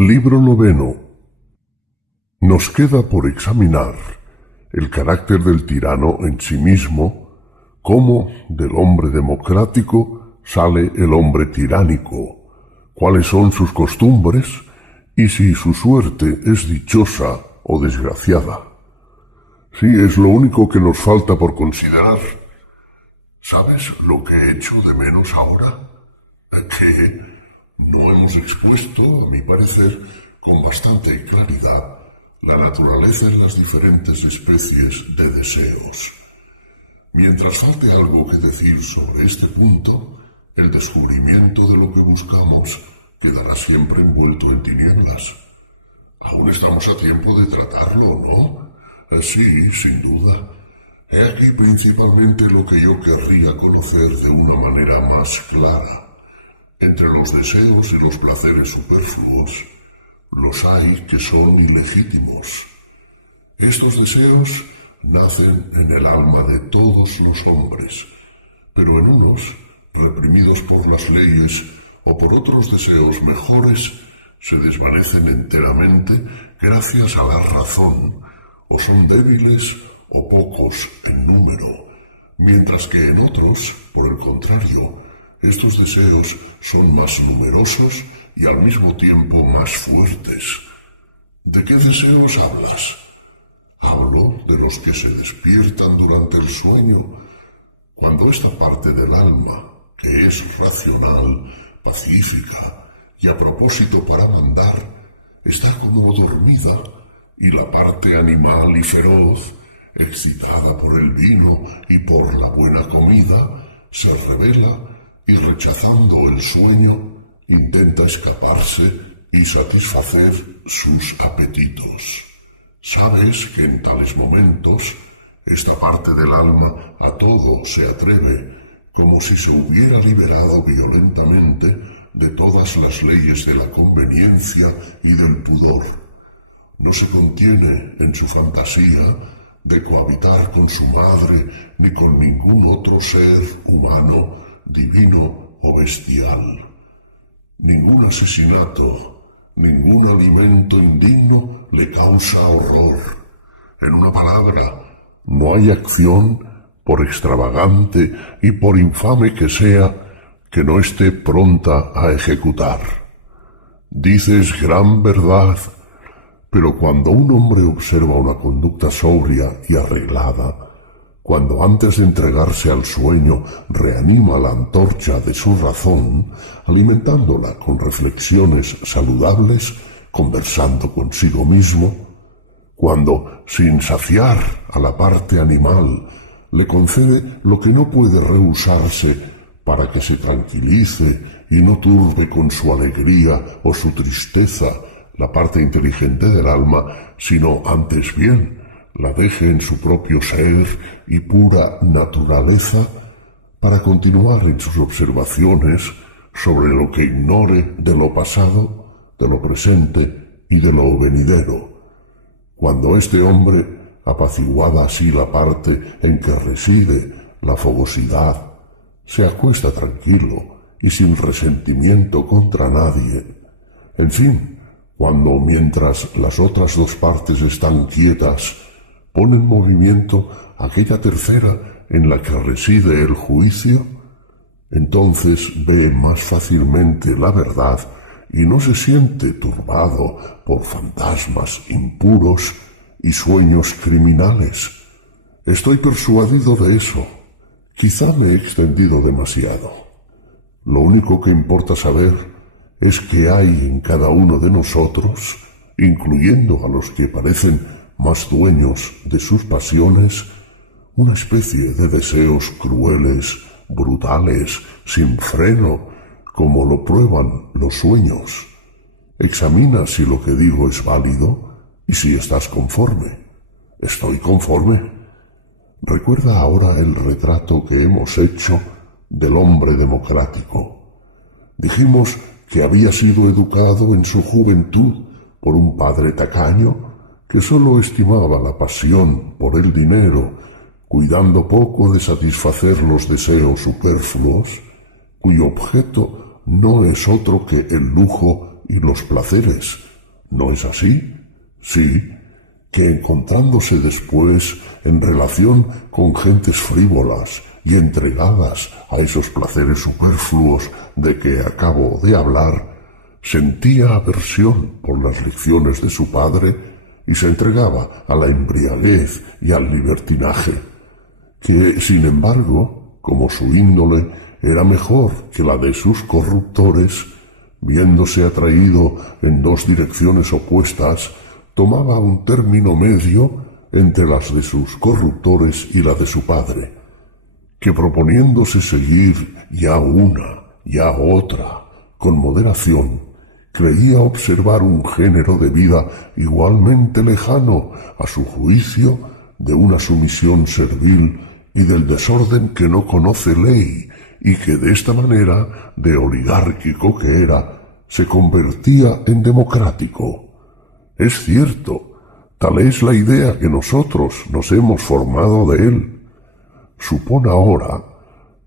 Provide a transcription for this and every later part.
Libro noveno. Nos queda por examinar el carácter del tirano en sí mismo, cómo del hombre democrático sale el hombre tiránico, cuáles son sus costumbres y si su suerte es dichosa o desgraciada. Sí, es lo único que nos falta por considerar. ¿Sabes lo que he hecho de menos ahora? Que no hemos expuesto, a mi parecer, con bastante claridad, la naturaleza en las diferentes especies de deseos. Mientras falte algo que decir sobre este punto, el descubrimiento de lo que buscamos quedará siempre envuelto en tinieblas. Aún estamos a tiempo de tratarlo, ¿no? Sí, sin duda. He aquí principalmente lo que yo querría conocer de una manera más clara. Entre los deseos y los placeres superfluos, los hay que son ilegítimos. Estos deseos nacen en el alma de todos los hombres, pero en unos, reprimidos por las leyes o por otros deseos mejores, se desvanecen enteramente gracias a la razón, o son débiles o pocos en número, mientras que en otros, por el contrario, estos deseos son más numerosos y al mismo tiempo más fuertes. ¿De qué deseos hablas? Hablo de los que se despiertan durante el sueño, cuando esta parte del alma, que es racional, pacífica y a propósito para mandar, está como dormida, y la parte animal y feroz, excitada por el vino y por la buena comida, se revela y rechazando el sueño, intenta escaparse y satisfacer sus apetitos. Sabes que en tales momentos, esta parte del alma a todo se atreve, como si se hubiera liberado violentamente de todas las leyes de la conveniencia y del pudor. No se contiene en su fantasía de cohabitar con su madre ni con ningún otro ser humano, divino o bestial. Ningún asesinato, ningún alimento indigno le causa horror. En una palabra, no hay acción, por extravagante y por infame que sea, que no esté pronta a ejecutar. Dices gran verdad, pero cuando un hombre observa una conducta sobria y arreglada, cuando antes de entregarse al sueño reanima la antorcha de su razón, alimentándola con reflexiones saludables, conversando consigo mismo, cuando, sin saciar a la parte animal, le concede lo que no puede rehusarse para que se tranquilice y no turbe con su alegría o su tristeza la parte inteligente del alma, sino antes bien la deje en su propio ser y pura naturaleza para continuar en sus observaciones sobre lo que ignore de lo pasado, de lo presente y de lo venidero. Cuando este hombre, apaciguada así la parte en que reside la fogosidad, se acuesta tranquilo y sin resentimiento contra nadie, en fin, cuando mientras las otras dos partes están quietas, pone en movimiento aquella tercera en la que reside el juicio, entonces ve más fácilmente la verdad y no se siente turbado por fantasmas impuros y sueños criminales. Estoy persuadido de eso. Quizá me he extendido demasiado. Lo único que importa saber es que hay en cada uno de nosotros, incluyendo a los que parecen más dueños de sus pasiones, una especie de deseos crueles, brutales, sin freno, como lo prueban los sueños. Examina si lo que digo es válido y si estás conforme. ¿Estoy conforme? Recuerda ahora el retrato que hemos hecho del hombre democrático. Dijimos que había sido educado en su juventud por un padre tacaño que sólo estimaba la pasión por el dinero, cuidando poco de satisfacer los deseos superfluos, cuyo objeto no es otro que el lujo y los placeres, ¿No es así? Sí, que encontrándose después en relación con gentes frívolas y entregadas a esos placeres superfluos de que acabo de hablar, sentía aversión por las lecciones de su padre y se entregaba a la embriaguez y al libertinaje, que, sin embargo, como su índole era mejor que la de sus corruptores, viéndose atraído en dos direcciones opuestas, tomaba un término medio entre las de sus corruptores y la de su padre, que proponiéndose seguir ya una, ya otra, con moderación, creía observar un género de vida igualmente lejano a su juicio de una sumisión servil y del desorden que no conoce ley, y que de esta manera, de oligárquico que era, se convertía en democrático. Es cierto, tal es la idea que nosotros nos hemos formado de él. Supón ahora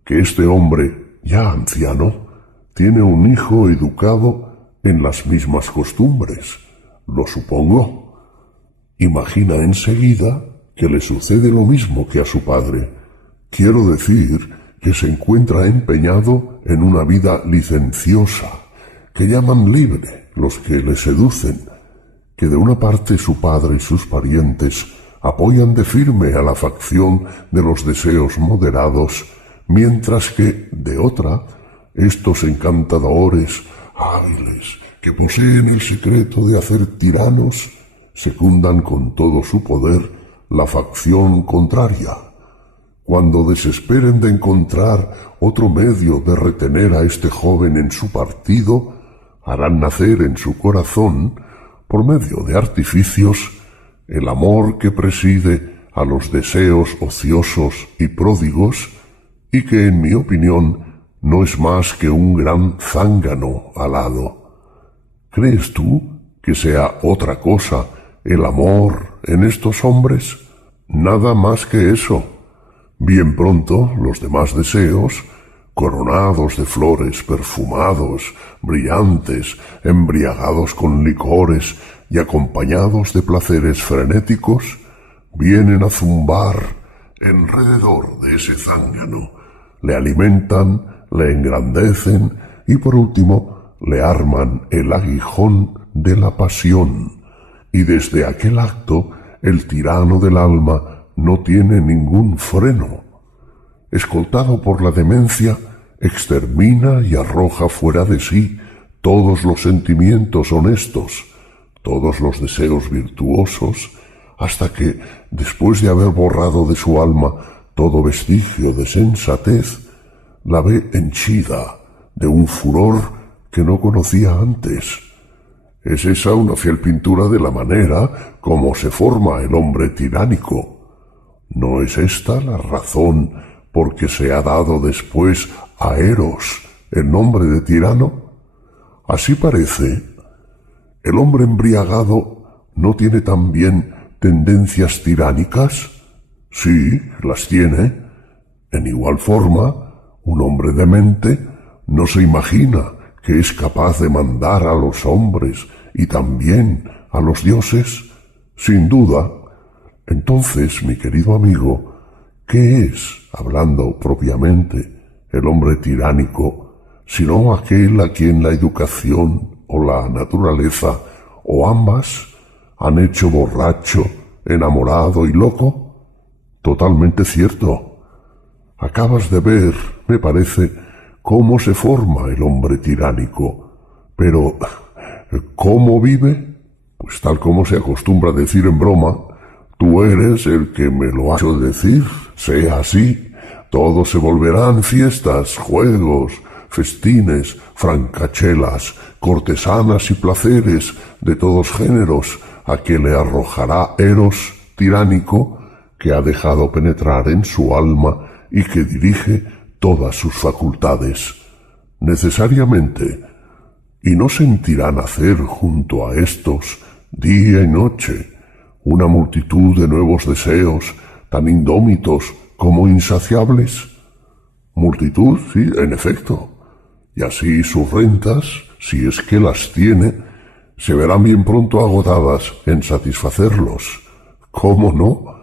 que este hombre, ya anciano, tiene un hijo educado en las mismas costumbres. Lo supongo. Imagina enseguida que le sucede lo mismo que a su padre. Quiero decir que se encuentra empeñado en una vida licenciosa, que llaman libre los que le seducen, que de una parte su padre y sus parientes apoyan de firme a la facción de los deseos moderados, mientras que, de otra, estos encantadores hábiles que poseen el secreto de hacer tiranos secundan con todo su poder la facción contraria. Cuando desesperen de encontrar otro medio de retener a este joven en su partido, harán nacer en su corazón, por medio de artificios, el amor que preside a los deseos ociosos y pródigos, y que, en mi opinión, no es más que un gran zángano alado. ¿Crees tú que sea otra cosa el amor en estos hombres? Nada más que eso. Bien pronto los demás deseos, coronados de flores, perfumados, brillantes, embriagados con licores y acompañados de placeres frenéticos, vienen a zumbar alrededor de ese zángano, le alimentan, le engrandecen y por último le arman el aguijón de la pasión, y desde aquel acto el tirano del alma no tiene ningún freno. Escoltado por la demencia, extermina y arroja fuera de sí todos los sentimientos honestos, todos los deseos virtuosos, hasta que, después de haber borrado de su alma todo vestigio de sensatez, la ve henchida de un furor que no conocía antes. Es esa una fiel pintura de la manera como se forma el hombre tiránico. ¿No es esta la razón por que se ha dado después a Eros el nombre de tirano? Así parece. ¿El hombre embriagado no tiene también tendencias tiránicas? Sí, las tiene. En igual forma, un hombre demente no se imagina que es capaz de mandar a los hombres y también a los dioses. Sin duda. Entonces, mi querido amigo, ¿qué es, hablando propiamente, el hombre tiránico, sino aquel a quien la educación o la naturaleza, o ambas, han hecho borracho, enamorado y loco? Totalmente cierto. Acabas de ver, me parece, cómo se forma el hombre tiránico. Pero, ¿cómo vive? Pues tal como se acostumbra a decir en broma, tú eres el que me lo ha hecho decir. Sea así, todo se volverán fiestas, juegos, festines, francachelas, cortesanas y placeres de todos géneros a que le arrojará Eros tiránico, que ha dejado penetrar en su alma y que dirige todas sus facultades. Necesariamente, y no sentirá nacer junto a estos, día y noche, una multitud de nuevos deseos, tan indómitos como insaciables. Multitud, sí, en efecto, y así sus rentas, si es que las tiene, se verán bien pronto agotadas en satisfacerlos. ¿Cómo no?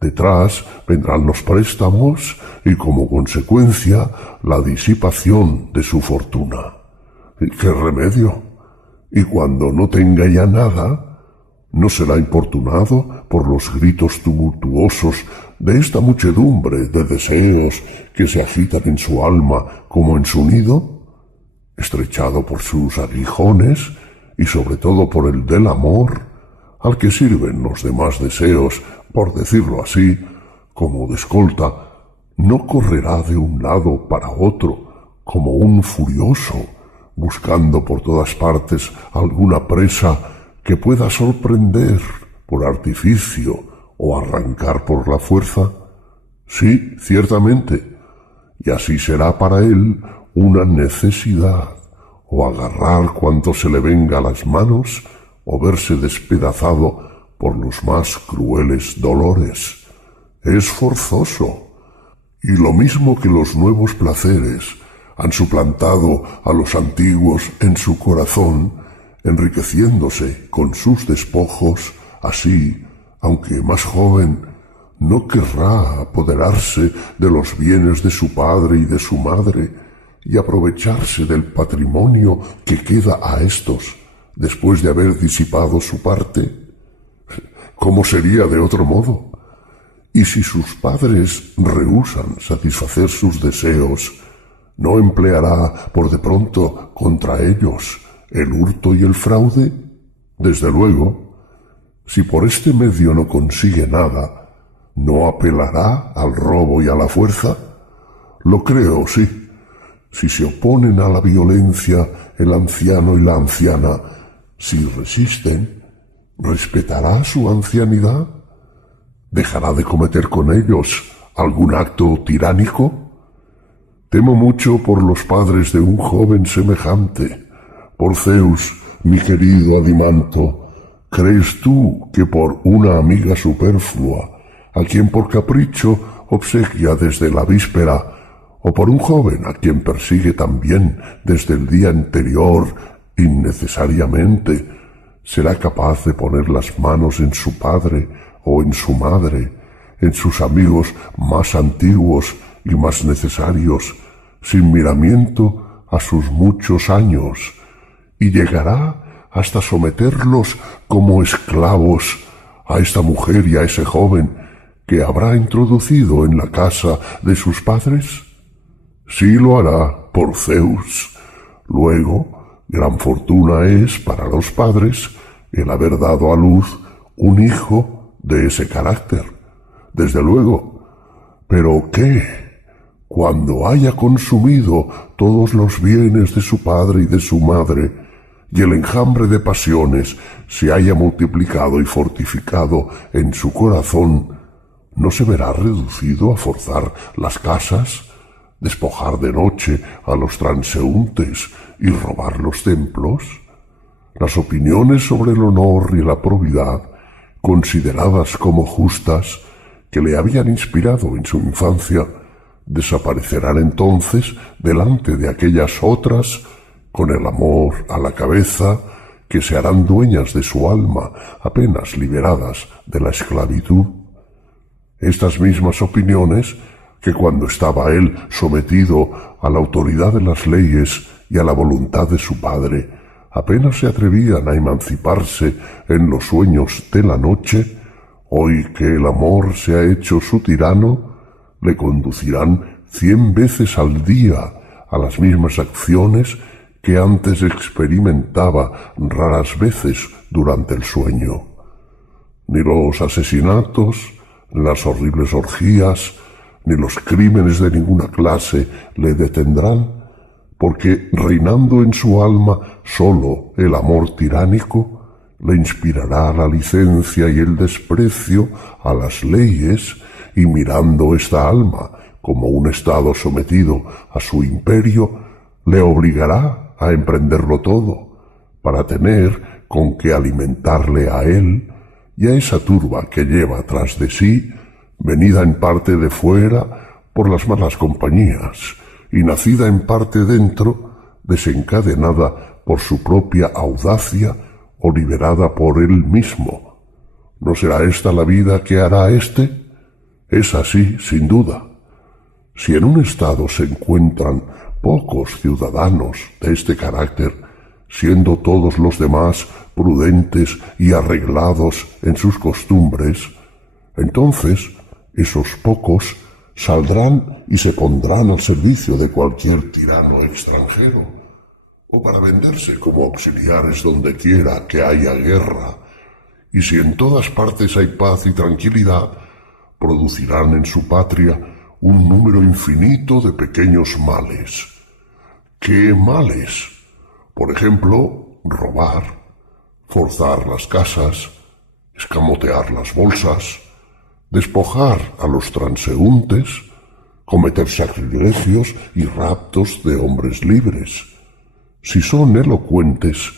Detrás vendrán los préstamos y como consecuencia la disipación de su fortuna. ¿Y qué remedio? Y cuando no tenga ya nada, no será importunado por los gritos tumultuosos de esta muchedumbre de deseos que se agitan en su alma como en su nido, estrechado por sus aguijones y sobre todo por el del amor, al que sirven los demás deseos, por decirlo así, como de escolta, no correrá de un lado para otro como un furioso, buscando por todas partes alguna presa que pueda sorprender por artificio o arrancar por la fuerza? Sí, ciertamente, y así será para él una necesidad, o agarrar cuanto se le venga a las manos, o verse despedazado por los más crueles dolores. Es forzoso. Y lo mismo que los nuevos placeres han suplantado a los antiguos en su corazón, enriqueciéndose con sus despojos, así, aunque más joven, no querrá apoderarse de los bienes de su padre y de su madre y aprovecharse del patrimonio que queda a éstos después de haber disipado su parte. ¿Cómo sería de otro modo? Y si sus padres rehúsan satisfacer sus deseos, ¿no empleará por de pronto contra ellos el hurto y el fraude? Desde luego, si por este medio no consigue nada, ¿no apelará al robo y a la fuerza? Lo creo, sí. Si se oponen a la violencia el anciano y la anciana, si resisten, ¿respetará su ancianidad? ¿Dejará de cometer con ellos algún acto tiránico? Temo mucho por los padres de un joven semejante. Por Zeus, mi querido Adimanto, ¿crees tú que por una amiga superflua, a quien por capricho obsequia desde la víspera, o por un joven a quien persigue también desde el día anterior innecesariamente, será capaz de poner las manos en su padre o en su madre, en sus amigos más antiguos y más necesarios, sin miramiento a sus muchos años, y llegará hasta someterlos como esclavos a esta mujer y a ese joven que habrá introducido en la casa de sus padres? Sí lo hará, por Zeus. Luego, gran fortuna es para los padres el haber dado a luz un hijo de ese carácter. Desde luego. ¿Pero qué? Cuando haya consumido todos los bienes de su padre y de su madre, y el enjambre de pasiones se haya multiplicado y fortificado en su corazón, ¿no se verá reducido a forzar las casas, despojar de noche a los transeúntes y robar los templos? Las opiniones sobre el honor y la probidad, consideradas como justas, que le habían inspirado en su infancia, desaparecerán entonces delante de aquellas otras, con el amor a la cabeza, que se harán dueñas de su alma apenas liberadas de la esclavitud. Estas mismas opiniones, que cuando estaba él sometido a la autoridad de las leyes y a la voluntad de su padre, apenas se atrevían a emanciparse en los sueños de la noche, hoy que el amor se ha hecho su tirano, le conducirán 100 veces al día a las mismas acciones que antes experimentaba raras veces durante el sueño. Ni los asesinatos, las horribles orgías, ni los crímenes de ninguna clase le detendrán, porque reinando en su alma sólo el amor tiránico, le inspirará la licencia y el desprecio a las leyes, y mirando esta alma como un estado sometido a su imperio, le obligará a emprenderlo todo, para tener con qué alimentarle a él y a esa turba que lleva tras de sí, venida en parte de fuera por las malas compañías, y nacida en parte dentro, desencadenada por su propia audacia o liberada por él mismo. ¿No será esta la vida que hará éste? Es así, sin duda. Si en un estado se encuentran pocos ciudadanos de este carácter, siendo todos los demás prudentes y arreglados en sus costumbres, entonces esos pocos saldrán y se pondrán al servicio de cualquier tirano extranjero, o para venderse como auxiliares donde quiera que haya guerra. Y si en todas partes hay paz y tranquilidad, producirán en su patria un número infinito de pequeños males. ¿Qué males? Por ejemplo, robar, forzar las casas, escamotear las bolsas, despojar a los transeúntes, cometer sacrilegios y raptos de hombres libres. Si son elocuentes,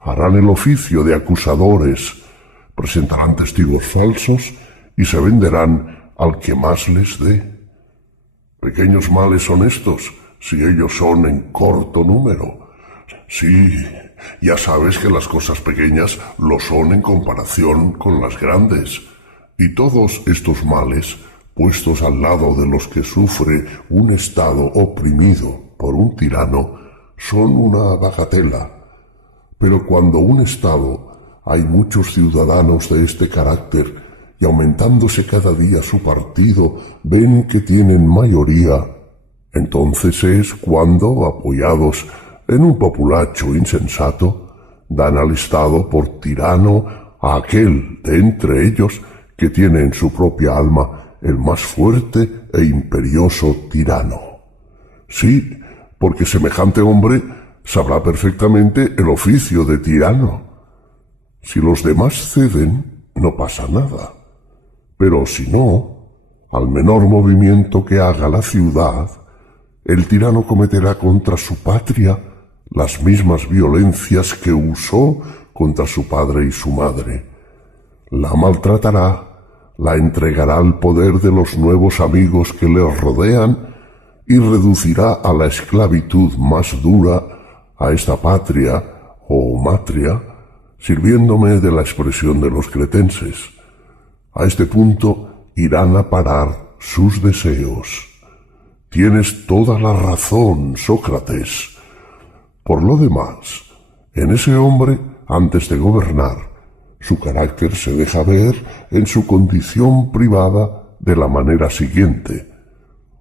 harán el oficio de acusadores, presentarán testigos falsos y se venderán al que más les dé. Pequeños males son estos, si ellos son en corto número. Sí, ya sabes que las cosas pequeñas lo son en comparación con las grandes. Y todos estos males, puestos al lado de los que sufre un Estado oprimido por un tirano, son una bagatela. Pero cuando un Estado hay muchos ciudadanos de este carácter y aumentándose cada día su partido ven que tienen mayoría, entonces es cuando, apoyados en un populacho insensato, dan al Estado por tirano a aquel de entre ellos que tiene en su propia alma el más fuerte e imperioso tirano. Sí, porque semejante hombre sabrá perfectamente el oficio de tirano. Si los demás ceden, no pasa nada. Pero si no, al menor movimiento que haga la ciudad, el tirano cometerá contra su patria las mismas violencias que usó contra su padre y su madre. La maltratará, la entregará al poder de los nuevos amigos que le rodean y reducirá a la esclavitud más dura a esta patria o matria, sirviéndome de la expresión de los cretenses. A este punto irán a parar sus deseos. Tienes toda la razón, Sócrates. Por lo demás, en ese hombre, antes de gobernar, su carácter se deja ver en su condición privada de la manera siguiente.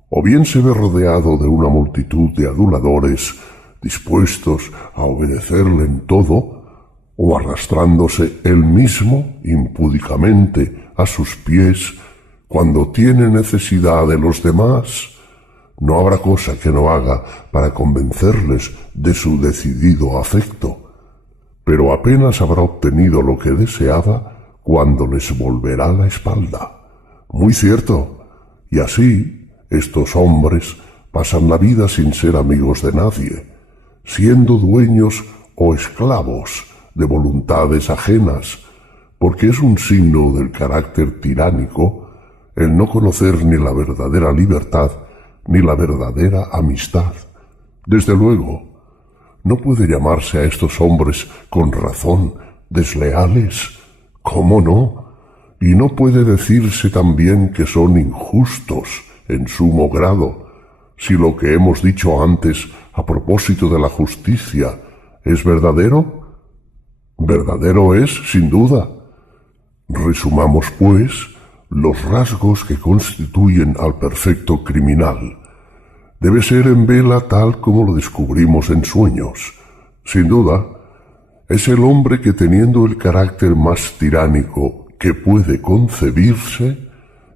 O bien se ve rodeado de una multitud de aduladores dispuestos a obedecerle en todo, o arrastrándose él mismo impúdicamente a sus pies cuando tiene necesidad de los demás. No habrá cosa que no haga para convencerles de su decidido afecto, pero apenas habrá obtenido lo que deseaba cuando les volverá la espalda. Muy cierto, y así estos hombres pasan la vida sin ser amigos de nadie, siendo dueños o esclavos de voluntades ajenas, porque es un signo del carácter tiránico el no conocer ni la verdadera libertad ni la verdadera amistad. Desde luego, no puede llamarse a estos hombres con razón desleales. ¿Cómo no? Y no puede decirse también que son injustos en sumo grado, si lo que hemos dicho antes a propósito de la justicia es verdadero. Verdadero es, sin duda. Resumamos, pues, los rasgos que constituyen al perfecto criminal. Debe ser en vela tal como lo descubrimos en sueños. Sin duda, es el hombre que, teniendo el carácter más tiránico que puede concebirse,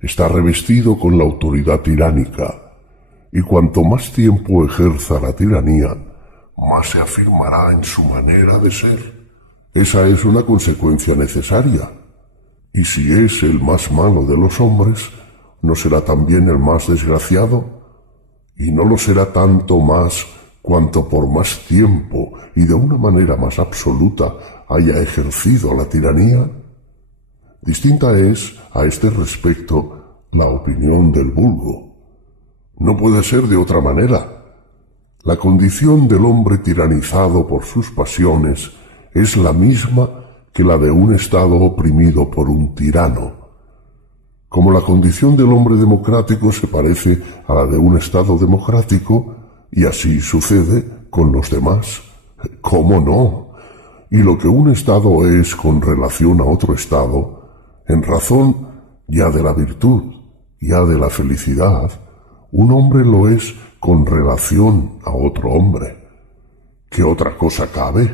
está revestido con la autoridad tiránica, y cuanto más tiempo ejerza la tiranía, más se afirmará en su manera de ser. Esa es una consecuencia necesaria. Y si es el más malo de los hombres, ¿no será también el más desgraciado? Y no lo será tanto más cuanto por más tiempo y de una manera más absoluta haya ejercido la tiranía. Distinta es, a este respecto, la opinión del vulgo. No puede ser de otra manera. La condición del hombre tiranizado por sus pasiones es la misma que la de un Estado oprimido por un tirano. Como la condición del hombre democrático se parece a la de un Estado democrático, y así sucede con los demás. ¿Cómo no? Y lo que un Estado es con relación a otro Estado, en razón ya de la virtud, ya de la felicidad, un hombre lo es con relación a otro hombre. ¿Qué otra cosa cabe?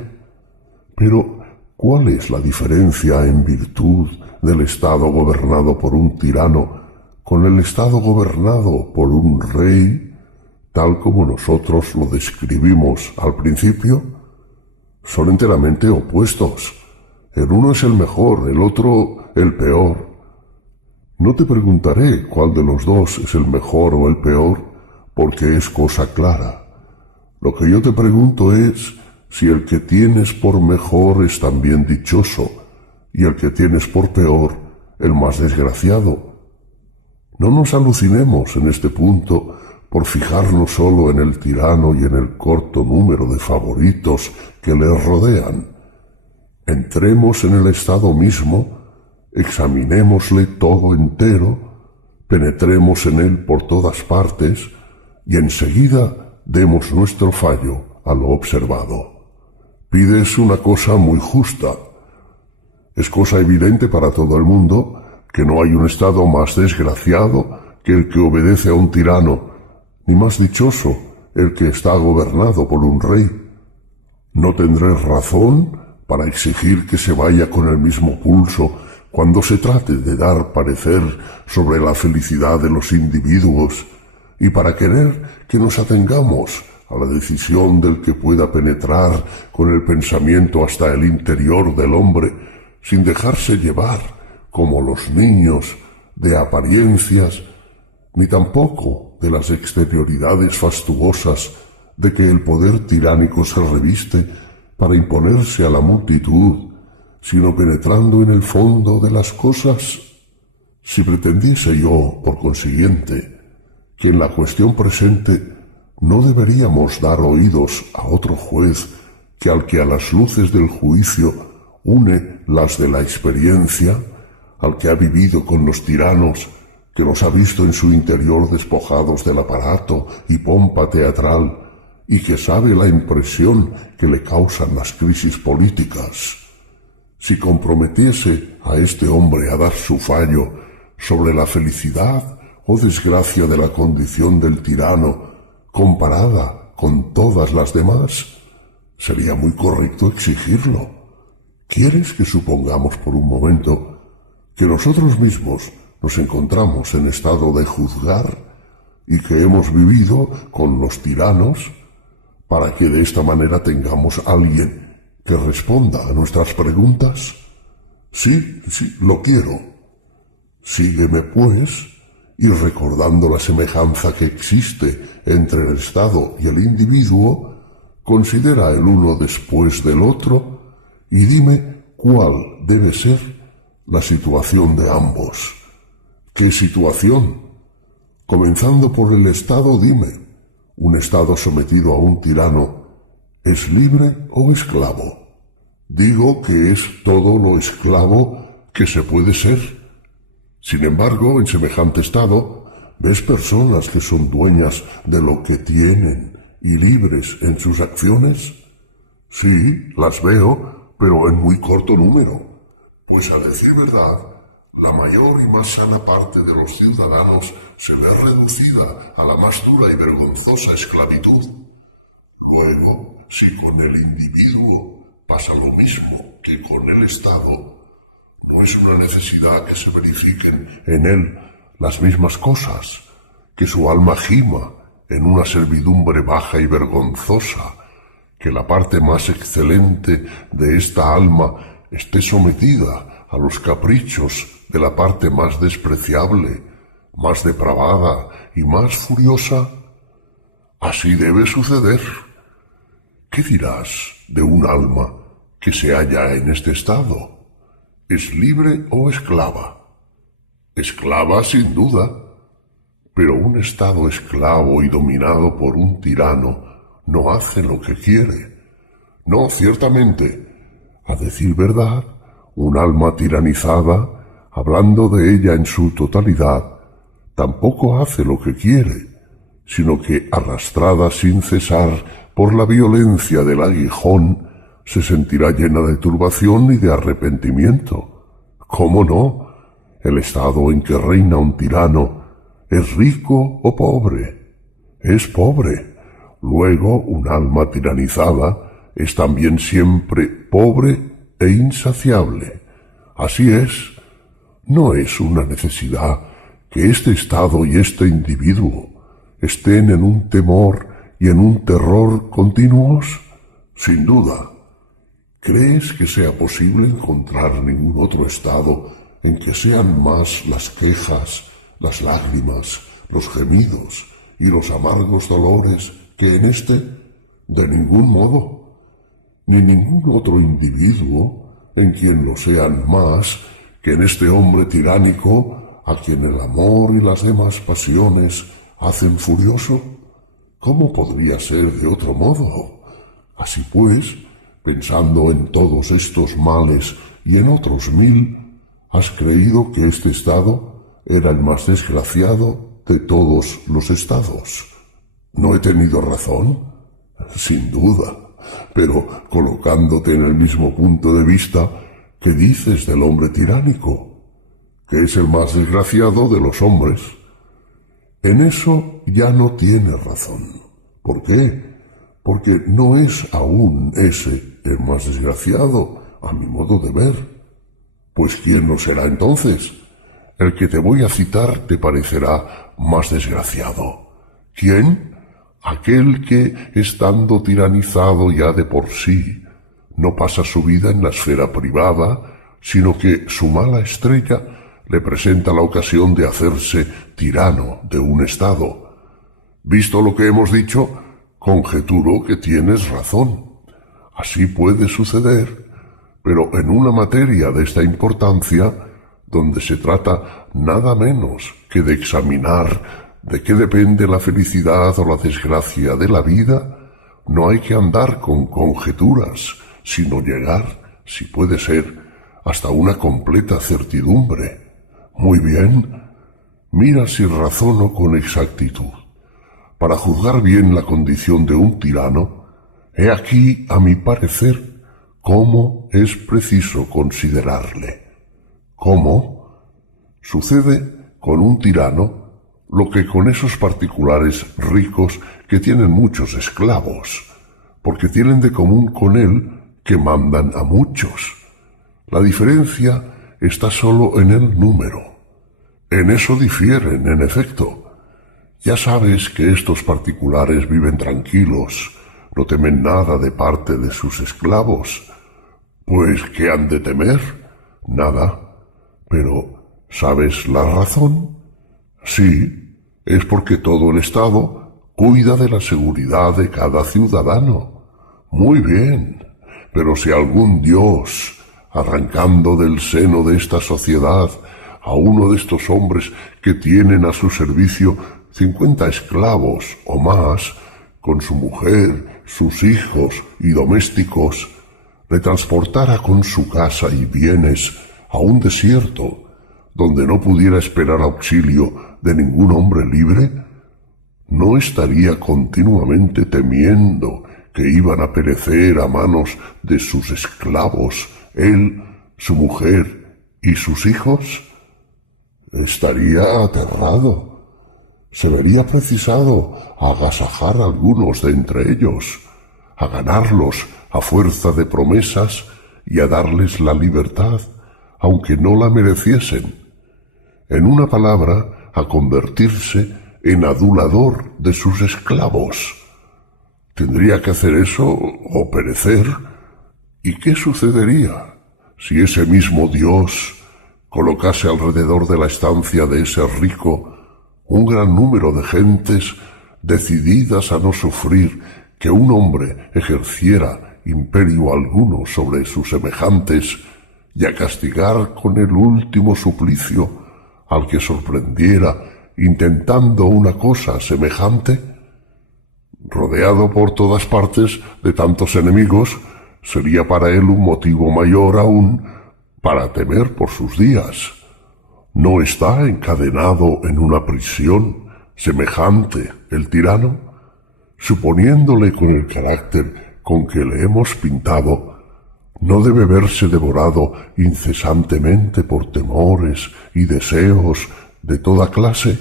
Pero, ¿cuál es la diferencia en virtud del Estado gobernado por un tirano con el Estado gobernado por un rey, tal como nosotros lo describimos al principio? Son enteramente opuestos. El uno es el mejor, el otro el peor. No te preguntaré cuál de los dos es el mejor o el peor, porque es cosa clara. Lo que yo te pregunto es si el que tienes por mejor es también dichoso, y el que tienes por peor, el más desgraciado. No nos alucinemos en este punto por fijarnos solo en el tirano y en el corto número de favoritos que le rodean. Entremos en el Estado mismo, examinémosle todo entero, penetremos en él por todas partes y enseguida demos nuestro fallo a lo observado. Pides una cosa muy justa. Es cosa evidente para todo el mundo que no hay un Estado más desgraciado que el que obedece a un tirano, ni más dichoso el que está gobernado por un rey. No tendré razón para exigir que se vaya con el mismo pulso cuando se trate de dar parecer sobre la felicidad de los individuos y para querer que nos atengamos a la decisión del que pueda penetrar con el pensamiento hasta el interior del hombre sin dejarse llevar, como los niños, de apariencias, ni tampoco de las exterioridades fastuosas de que el poder tiránico se reviste para imponerse a la multitud, sino penetrando en el fondo de las cosas. Si pretendiese yo, por consiguiente, que en la cuestión presente no deberíamos dar oídos a otro juez que al que a las luces del juicio une las de la experiencia, al que ha vivido con los tiranos, que los ha visto en su interior despojados del aparato y pompa teatral, y que sabe la impresión que le causan las crisis políticas. Si comprometiese a este hombre a dar su fallo sobre la felicidad o desgracia de la condición del tirano, comparada con todas las demás, sería muy correcto exigirlo. ¿Quieres que supongamos por un momento que nosotros mismos nos encontramos en estado de juzgar y que hemos vivido con los tiranos para que de esta manera tengamos a alguien que responda a nuestras preguntas? Sí, lo quiero. Sígueme, pues, y recordando la semejanza que existe entre el Estado y el individuo, considera el uno después del otro y dime cuál debe ser la situación de ambos. ¿Qué situación? Comenzando por el Estado, dime, ¿un Estado sometido a un tirano es libre o esclavo? Digo que es todo lo esclavo que se puede ser. Sin embargo, en semejante estado, ves personas que son dueñas de lo que tienen y libres en sus acciones. Sí, las veo, pero en muy corto número. Pues a decir verdad, la mayor y más sana parte de los ciudadanos se ve reducida a la más dura y vergonzosa esclavitud. Luego, si con el individuo pasa lo mismo que con el Estado, no es una necesidad que se verifiquen en él las mismas cosas, que su alma gima en una servidumbre baja y vergonzosa, que la parte más excelente de esta alma esté sometida a los caprichos de la parte más despreciable, más depravada y más furiosa. Así debe suceder. ¿Qué dirás de un alma que se halla en este estado? ¿Es libre o esclava? Esclava sin duda, pero un estado esclavo y dominado por un tirano no hace lo que quiere. No, ciertamente, a decir verdad, Un alma tiranizada, hablando de ella en su totalidad, tampoco hace lo que quiere, sino que, arrastrada sin cesar por la violencia del aguijón, se sentirá llena de turbación y de arrepentimiento. ¿Cómo no? El estado en que reina un tirano es rico o pobre. Es pobre. Luego, un alma tiranizada es también siempre pobre e insaciable. Así es. No es una necesidad que este estado y este individuo estén en un temor y en un terror continuos. Sin duda. ¿Crees que sea posible encontrar ningún otro estado en que sean más las quejas, las lágrimas, los gemidos y los amargos dolores que en este? De ningún modo. Ni ningún otro individuo en quien lo sean más que en este hombre tiránico a quien el amor y las demás pasiones hacen furioso. ¿Cómo podría ser de otro modo? Así pues, pensando en todos estos males y en otros 1000, has creído que este estado era el más desgraciado de todos los estados. ¿No he tenido razón? Sin duda, pero colocándote en el mismo punto de vista, ¿qué dices del hombre tiránico? Que es el más desgraciado de los hombres. En eso ya no tienes razón. ¿Por qué? Porque no es aún ese el más desgraciado, a mi modo de ver. Pues ¿quién lo será entonces? El que te voy a citar te parecerá más desgraciado. ¿Quién? Aquel que, estando tiranizado ya de por sí, no pasa su vida en la esfera privada, sino que su mala estrella le presenta la ocasión de hacerse tirano de un estado. Visto lo que hemos dicho, conjeturo que tienes razón. Así puede suceder, pero en una materia de esta importancia, donde se trata nada menos que de examinar de qué depende la felicidad o la desgracia de la vida, no hay que andar con conjeturas, sino llegar, si puede ser, hasta una completa certidumbre. Muy bien, mira si razono con exactitud. Para juzgar bien la condición de un tirano, he aquí, a mi parecer, cómo es preciso considerarle. ¿Cómo? Sucede con un tirano lo que con esos particulares ricos que tienen muchos esclavos, porque tienen de común con él que mandan a muchos. La diferencia está solo en el número. En eso difieren, en efecto. Ya sabes que estos particulares viven tranquilos, no temen nada de parte de sus esclavos. Pues, ¿qué han de temer? Nada. Pero, ¿sabes la razón? Sí, es porque todo el Estado cuida de la seguridad de cada ciudadano. Muy bien, pero si algún Dios, arrancando del seno de esta sociedad a uno de estos hombres que tienen a su servicio 50 esclavos o más, con su mujer, sus hijos y domésticos, le transportara con su casa y bienes a un desierto, donde no pudiera esperar auxilio de ningún hombre libre, ¿no estaría continuamente temiendo que iban a perecer a manos de sus esclavos, él, su mujer y sus hijos? Estaría aterrado. Se vería precisado a agasajar a algunos de entre ellos, a ganarlos a fuerza de promesas y a darles la libertad, aunque no la mereciesen. En una palabra, a convertirse en adulador de sus esclavos. Tendría que hacer eso o perecer. ¿Y qué sucedería si ese mismo Dios colocase alrededor de la estancia de ese rico un gran número de gentes decididas a no sufrir que un hombre ejerciera imperio alguno sobre sus semejantes y a castigar con el último suplicio al que sorprendiera intentando una cosa semejante? Rodeado por todas partes de tantos enemigos, sería para él un motivo mayor aún para temer por sus días. ¿No está encadenado en una prisión semejante el tirano? Suponiéndole con el carácter con que le hemos pintado, ¿no debe verse devorado incesantemente por temores y deseos de toda clase?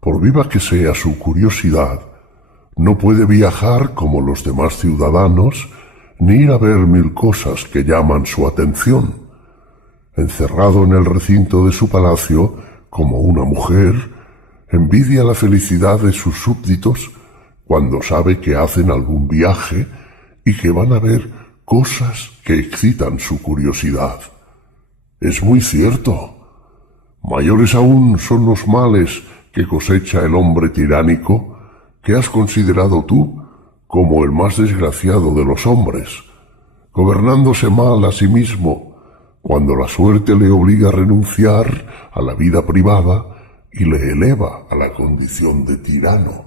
Por viva que sea su curiosidad, no puede viajar como los demás ciudadanos, ni ir a ver mil cosas que llaman su atención. Encerrado en el recinto de su palacio, como una mujer, envidia la felicidad de sus súbditos cuando sabe que hacen algún viaje y que van a ver cosas que excitan su curiosidad. Es muy cierto. Mayores aún son los males que cosecha el hombre tiránico que has considerado tú como el más desgraciado de los hombres, gobernándose mal a sí mismo, cuando la suerte le obliga a renunciar a la vida privada y le eleva a la condición de tirano.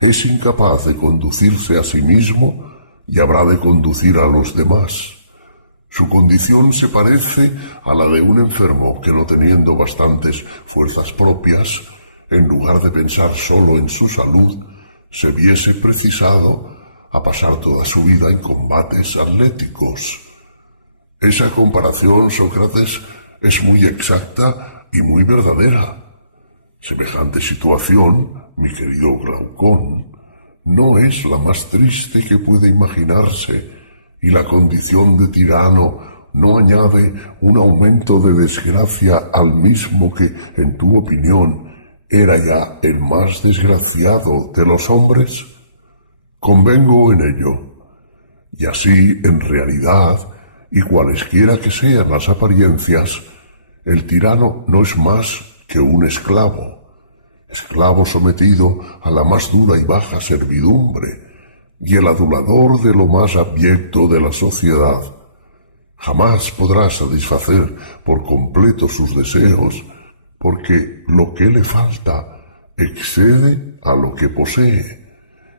Es incapaz de conducirse a sí mismo y habrá de conducir a los demás. Su condición se parece a la de un enfermo que, no teniendo bastantes fuerzas propias, en lugar de pensar solo en su salud, se viese precisado a pasar toda su vida en combates atléticos. Esa comparación, Sócrates, es muy exacta y muy verdadera. Semejante situación, mi querido Glaucón, no es la más triste que puede imaginarse, y la condición de tirano no añade un aumento de desgracia al mismo que, en tu opinión, era ya el más desgraciado de los hombres. Convengo en ello. Y así, en realidad, y cualesquiera que sean las apariencias, el tirano no es más que un esclavo sometido a la más dura y baja servidumbre, y el adulador de lo más abyecto de la sociedad. Jamás podrá satisfacer por completo sus deseos, porque lo que le falta excede a lo que posee,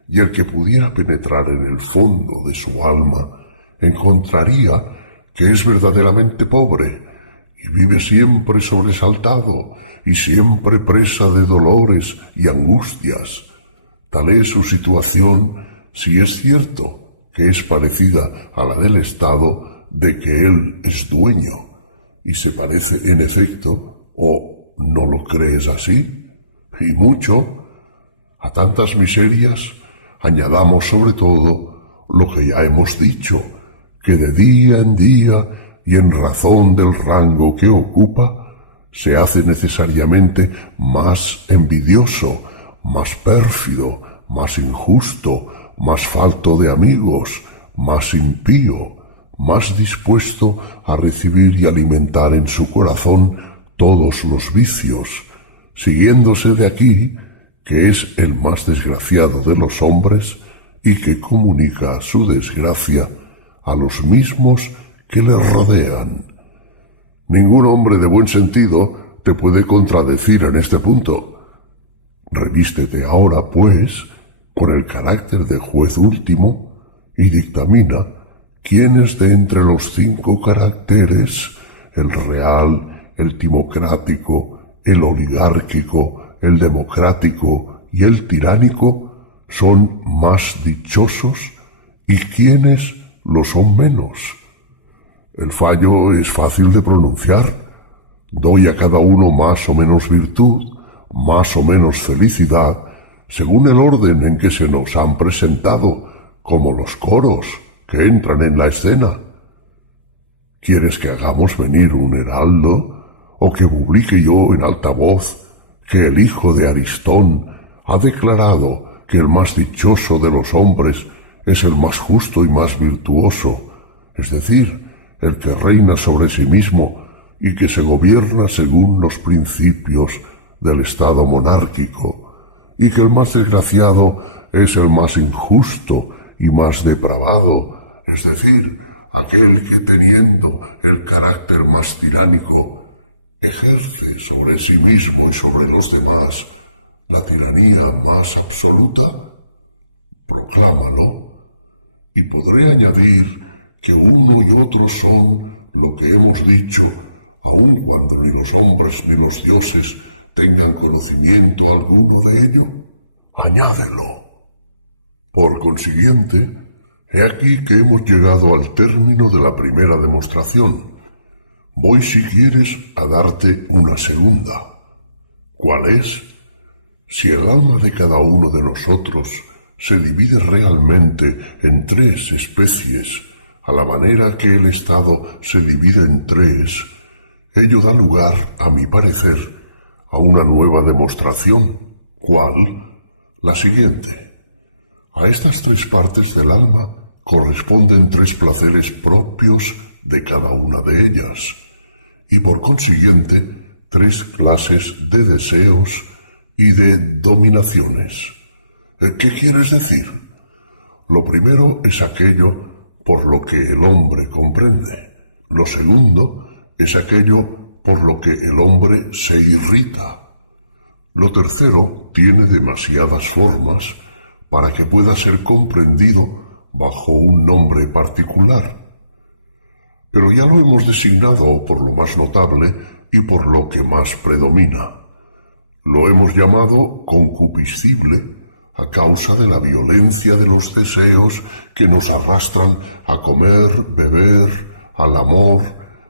y el que pudiera penetrar en el fondo de su alma encontraría que es verdaderamente pobre y vive siempre sobresaltado y siempre presa de dolores y angustias. Tal es su situación, si es cierto que es parecida a la del Estado de que él es dueño, y se parece en efecto, ¿o no lo crees así? Y mucho. A tantas miserias añadamos sobre todo lo que ya hemos dicho, que de día en día y en razón del rango que ocupa, se hace necesariamente más envidioso, más pérfido, más injusto, más falto de amigos, más impío, más dispuesto a recibir y alimentar en su corazón todos los vicios, siguiéndose de aquí que es el más desgraciado de los hombres y que comunica su desgracia a los mismos que le rodean. Ningún hombre de buen sentido te puede contradecir en este punto. Revístete ahora, pues, con el carácter de juez último y dictamina quién es de entre los 5 caracteres, el real, el timocrático, el oligárquico, el democrático y el tiránico, son más dichosos y quiénes lo son menos. El fallo es fácil de pronunciar. Doy a cada uno más o menos virtud, más o menos felicidad, según el orden en que se nos han presentado, como los coros que entran en la escena. ¿Quieres que hagamos venir un heraldo, o que publique yo en alta voz que el hijo de Aristón ha declarado que el más dichoso de los hombres es el más justo y más virtuoso, es decir, el que reina sobre sí mismo y que se gobierna según los principios del Estado monárquico, y que el más desgraciado es el más injusto y más depravado, es decir, aquel que, teniendo el carácter más tiránico, ejerce sobre sí mismo y sobre los demás la tiranía más absoluta? Proclámalo, y podré añadir que uno y otro son lo que hemos dicho, aun cuando ni los hombres ni los dioses tengan conocimiento alguno de ello? Añádelo. Por consiguiente, he aquí que hemos llegado al término de la primera demostración. Voy, si quieres, a darte una segunda. ¿Cuál es? Si el alma de cada uno de nosotros se divide realmente en tres especies, a la manera que el estado se divide en tres, ello da lugar, a mi parecer, a una nueva demostración. ¿Cuál? La siguiente. A estas tres partes del alma corresponden tres placeres propios de cada una de ellas, y por consiguiente tres clases de deseos y de dominaciones. ¿Qué quieres decir? Lo primero es aquello por lo que el hombre comprende. Lo segundo es aquello por lo que el hombre se irrita. Lo tercero tiene demasiadas formas para que pueda ser comprendido bajo un nombre particular. Pero ya lo hemos designado por lo más notable y por lo que más predomina. Lo hemos llamado concupiscible a causa de la violencia de los deseos que nos arrastran a comer, beber, al amor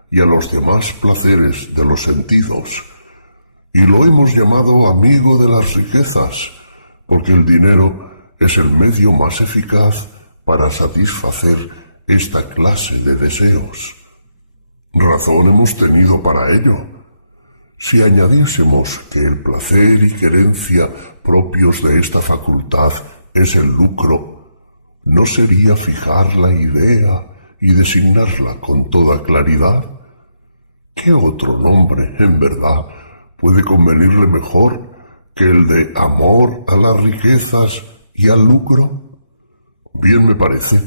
y a los demás placeres de los sentidos. Y lo hemos llamado amigo de las riquezas, porque el dinero es el medio más eficaz para satisfacer esta clase de deseos. Razón hemos tenido para ello. Si añadiésemos que el placer y querencia propios de esta facultad es el lucro, ¿no sería fijar la idea y designarla con toda claridad? ¿Qué otro nombre, en verdad, puede convenirle mejor que el de amor a las riquezas y al lucro? Bien me parece.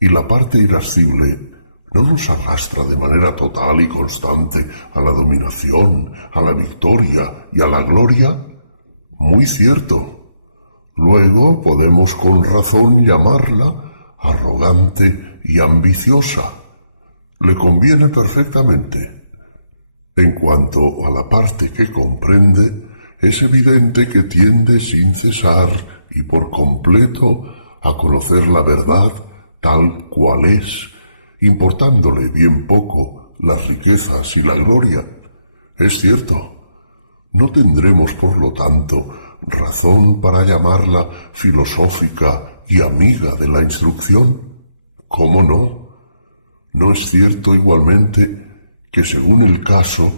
Y la parte irascible ¿no nos arrastra de manera total y constante a la dominación, a la victoria y a la gloria? Muy cierto. Luego podemos con razón llamarla arrogante y ambiciosa. Le conviene perfectamente. En cuanto a la parte que comprende, es evidente que tiende sin cesar y por completo a conocer la verdad tal cual es, importándole bien poco las riquezas y la gloria. Es cierto. ¿No tendremos, por lo tanto, razón para llamarla filosófica y amiga de la instrucción? ¿Cómo no? ¿No es cierto igualmente que, según el caso,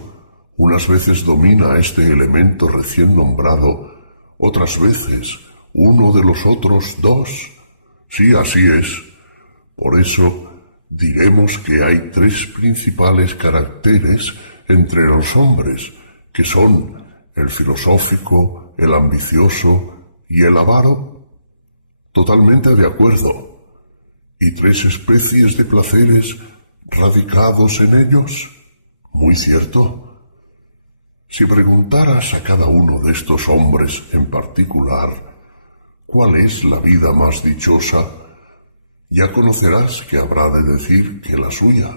unas veces domina este elemento recién nombrado, otras veces uno de los otros dos? Sí, así es. Por eso diremos que hay tres principales caracteres entre los hombres, que son el filosófico, el ambicioso y el avaro. Totalmente de acuerdo. ¿Y tres especies de placeres radicados en ellos? Muy cierto. Si preguntaras a cada uno de estos hombres en particular cuál es la vida más dichosa, ya conocerás que habrá de decir que la suya,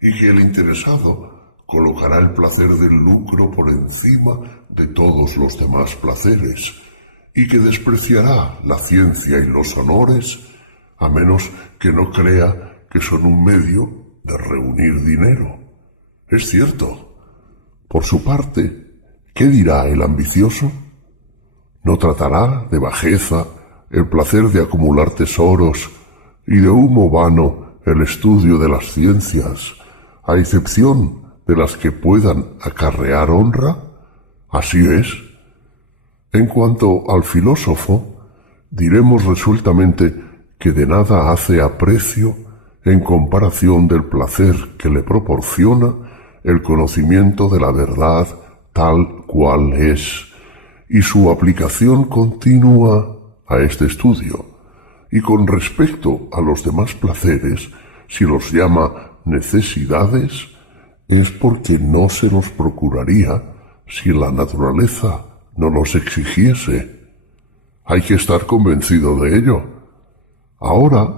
y que el interesado colocará el placer del lucro por encima de todos los demás placeres, y que despreciará la ciencia y los honores, a menos que no crea que son un medio de reunir dinero. Es cierto. Por su parte, ¿qué dirá el ambicioso? ¿No tratará de bajeza el placer de acumular tesoros y de humo vano el estudio de las ciencias, a excepción de las que puedan acarrear honra? Así es. En cuanto al filósofo, diremos resueltamente que de nada hace aprecio en comparación del placer que le proporciona el conocimiento de la verdad tal cual es, y su aplicación continua a este estudio. Y con respecto a los demás placeres, si los llama necesidades, es porque no se los procuraría si la naturaleza no los exigiese. Hay que estar convencido de ello. Ahora,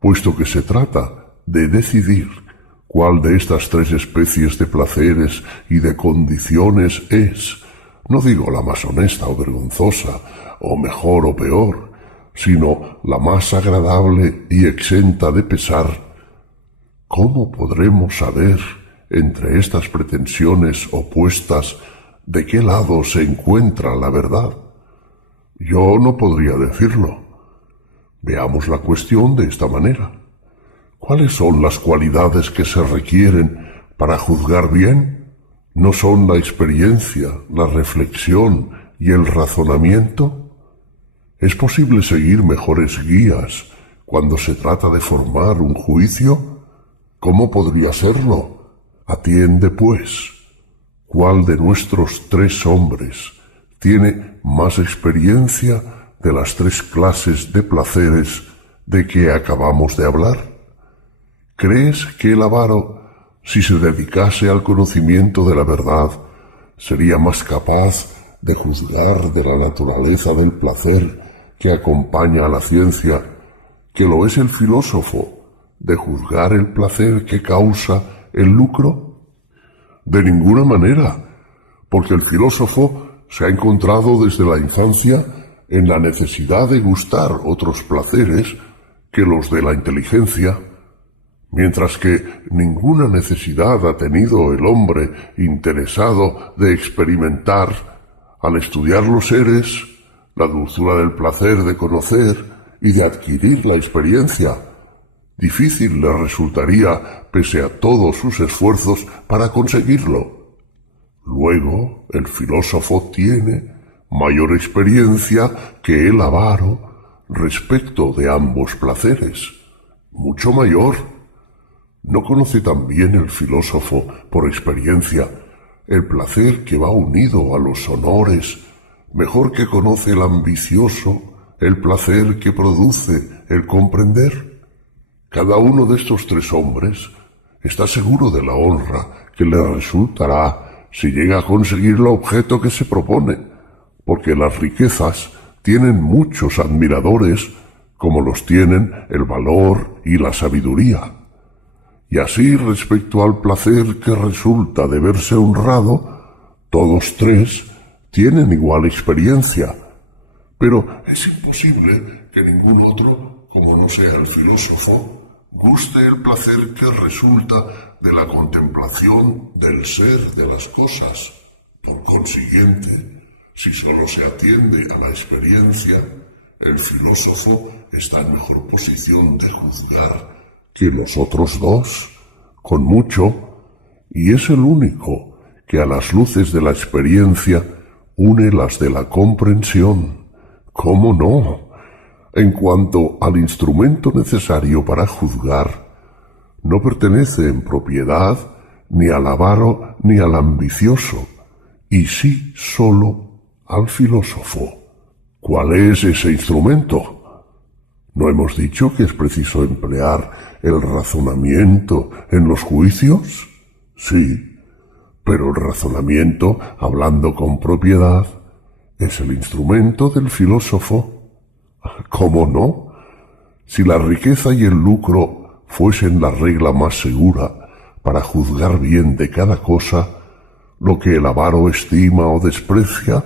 puesto que se trata de decidir ¿Cuál de estas tres especies de placeres y de condiciones es, no digo la más honesta o vergonzosa, o mejor o peor, sino la más agradable y exenta de pesar? ¿Cómo podremos saber, entre estas pretensiones opuestas, de qué lado se encuentra la verdad? Yo no podría decirlo. Veamos la cuestión de esta manera. ¿Cuáles son las cualidades que se requieren para juzgar bien? ¿No son la experiencia, la reflexión y el razonamiento? ¿Es posible seguir mejores guías cuando se trata de formar un juicio? ¿Cómo podría serlo? Atiende, pues, ¿cuál de nuestros tres hombres tiene más experiencia de las tres clases de placeres de que acabamos de hablar? ¿Crees que el avaro, si se dedicase al conocimiento de la verdad, sería más capaz de juzgar de la naturaleza del placer que acompaña a la ciencia, que lo es el filósofo, de juzgar el placer que causa el lucro? De ninguna manera, porque el filósofo se ha encontrado desde la infancia en la necesidad de gustar otros placeres que los de la inteligencia, mientras que ninguna necesidad ha tenido el hombre interesado de experimentar, al estudiar los seres, la dulzura del placer de conocer y de adquirir la experiencia. Difícil le resultaría, pese a todos sus esfuerzos, para conseguirlo. Luego, el filósofo tiene mayor experiencia que el avaro respecto de ambos placeres, mucho mayor. ¿No conoce también el filósofo, por experiencia, el placer que va unido a los honores, mejor que conoce el ambicioso el placer que produce el comprender? Cada uno de estos tres hombres está seguro de la honra que le resultará si llega a conseguir el objeto que se propone, porque las riquezas tienen muchos admiradores, como los tienen el valor y la sabiduría. Y así, respecto al placer que resulta de verse honrado, todos tres tienen igual experiencia. Pero es imposible que ningún otro, como no sea el filósofo, guste el placer que resulta de la contemplación del ser de las cosas. Por consiguiente, si solo se atiende a la experiencia, el filósofo está en mejor posición de juzgar que los otros dos, con mucho, y es el único que a las luces de la experiencia une las de la comprensión. ¿Cómo no? En cuanto al instrumento necesario para juzgar, no pertenece en propiedad ni al avaro ni al ambicioso, y sí solo al filósofo. ¿Cuál es ese instrumento? ¿No hemos dicho que es preciso emplear el razonamiento en los juicios? Sí, pero el razonamiento, hablando con propiedad, es el instrumento del filósofo. ¿Cómo no? Si la riqueza y el lucro fuesen la regla más segura para juzgar bien de cada cosa, lo que el avaro estima o desprecia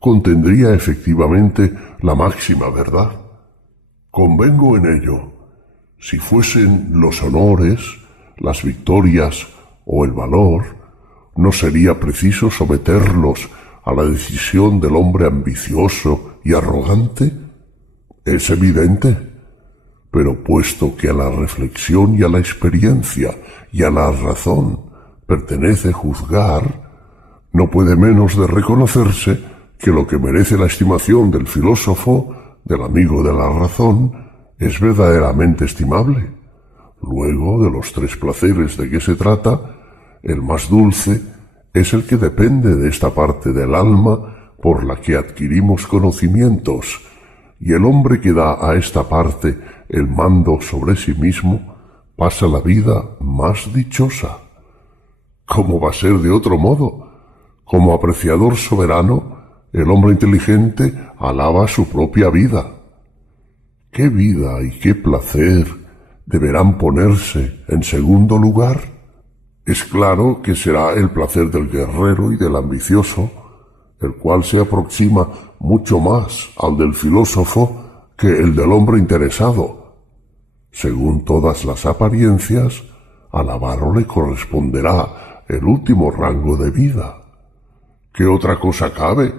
contendría efectivamente la máxima verdad. Convengo en ello. Si fuesen los honores, las victorias o el valor, no sería preciso someterlos a la decisión del hombre ambicioso y arrogante. Es evidente. Pero puesto que a la reflexión y a la experiencia y a la razón pertenece juzgar, no puede menos de reconocerse que lo que merece la estimación del filósofo, del amigo de la razón, es verdaderamente estimable. Luego, de los tres placeres de que se trata, el más dulce es el que depende de esta parte del alma por la que adquirimos conocimientos, y el hombre que da a esta parte el mando sobre sí mismo pasa la vida más dichosa. ¿Cómo va a ser de otro modo? Como apreciador soberano, el hombre inteligente alaba su propia vida. ¿Qué vida y qué placer deberán ponerse en segundo lugar? Es claro que será el placer del guerrero y del ambicioso, el cual se aproxima mucho más al del filósofo que el del hombre interesado. Según todas las apariencias, al avaro le corresponderá el último rango de vida. ¿Qué otra cosa cabe?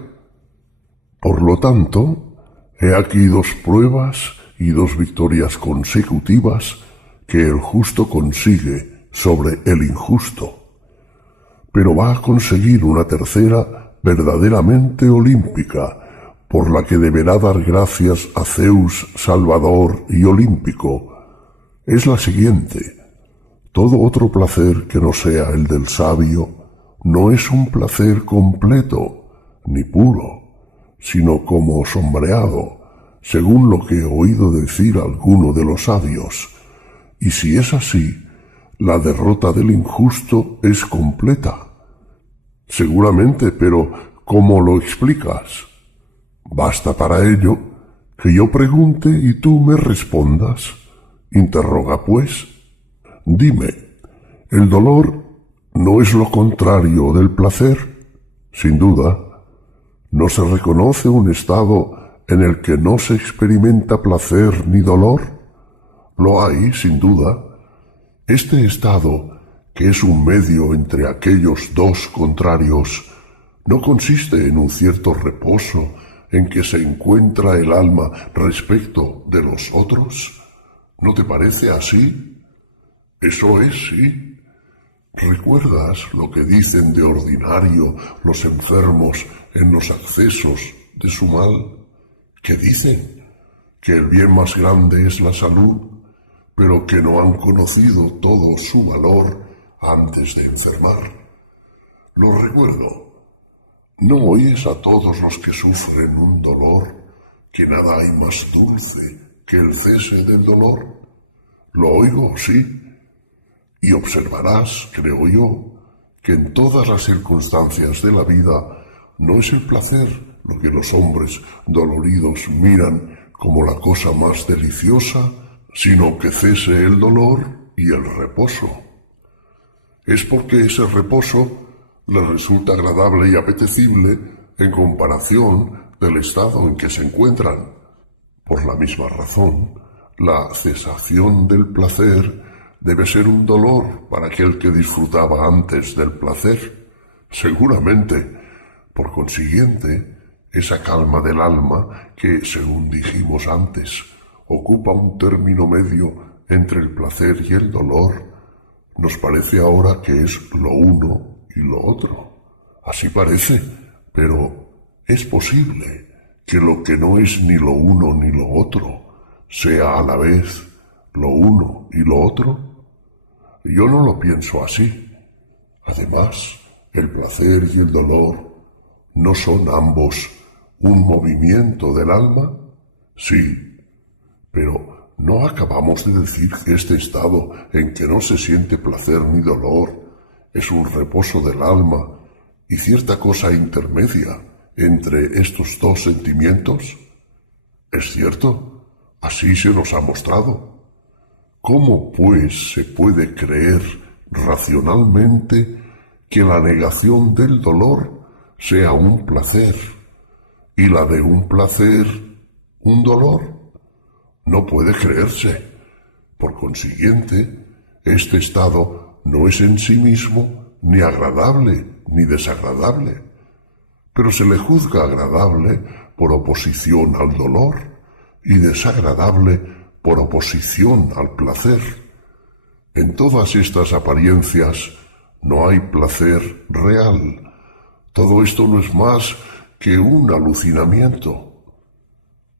Por lo tanto, he aquí dos pruebas y dos victorias consecutivas que el justo consigue sobre el injusto. Pero va a conseguir una tercera verdaderamente olímpica, por la que deberá dar gracias a Zeus Salvador y olímpico. Es la siguiente: todo otro placer que no sea el del sabio no es un placer completo ni puro, sino como sombreado, según lo que he oído decir a alguno de los sabios. Y si es así, la derrota del injusto es completa. Seguramente, pero ¿cómo lo explicas? Basta para ello que yo pregunte y tú me respondas. Interroga pues. Dime, ¿el dolor no es lo contrario del placer? Sin duda. ¿No se reconoce un estado en el que no se experimenta placer ni dolor? Lo hay, sin duda. Este estado, que es un medio entre aquellos dos contrarios, no consiste en un cierto reposo en que se encuentra el alma respecto de los otros. ¿No te parece así? Eso es, sí. ¿Recuerdas lo que dicen de ordinario los enfermos en los accesos de su mal? ¿Qué dicen? Que el bien más grande es la salud, pero que no han conocido todo su valor antes de enfermar. Lo recuerdo. ¿No oyes a todos los que sufren un dolor, que nada hay más dulce que el cese del dolor? Lo oigo, sí. Y observarás, creo yo, que en todas las circunstancias de la vida no es el placer lo que los hombres doloridos miran como la cosa más deliciosa, sino que cese el dolor y el reposo. Es porque ese reposo les resulta agradable y apetecible en comparación del estado en que se encuentran. Por la misma razón, la cesación del placer debe ser un dolor para aquel que disfrutaba antes del placer. Seguramente, por consiguiente, esa calma del alma que, según dijimos antes, ocupa un término medio entre el placer y el dolor, nos parece ahora que es lo uno y lo otro. Así parece, pero ¿es posible que lo que no es ni lo uno ni lo otro sea a la vez lo uno y lo otro? Yo no lo pienso así. Además, el placer y el dolor ¿no son ambos un movimiento del alma? Sí, pero ¿no acabamos de decir que este estado en que no se siente placer ni dolor es un reposo del alma y cierta cosa intermedia entre estos dos sentimientos? ¿Es cierto? Así se nos ha mostrado. ¿Cómo, pues, se puede creer racionalmente que la negación del dolor sea un placer y la de un placer un dolor? No puede creerse. Por consiguiente, este estado no es en sí mismo ni agradable ni desagradable, pero se le juzga agradable por oposición al dolor y desagradable por oposición al placer. En todas estas apariencias no hay placer real. Todo esto no es más que un alucinamiento.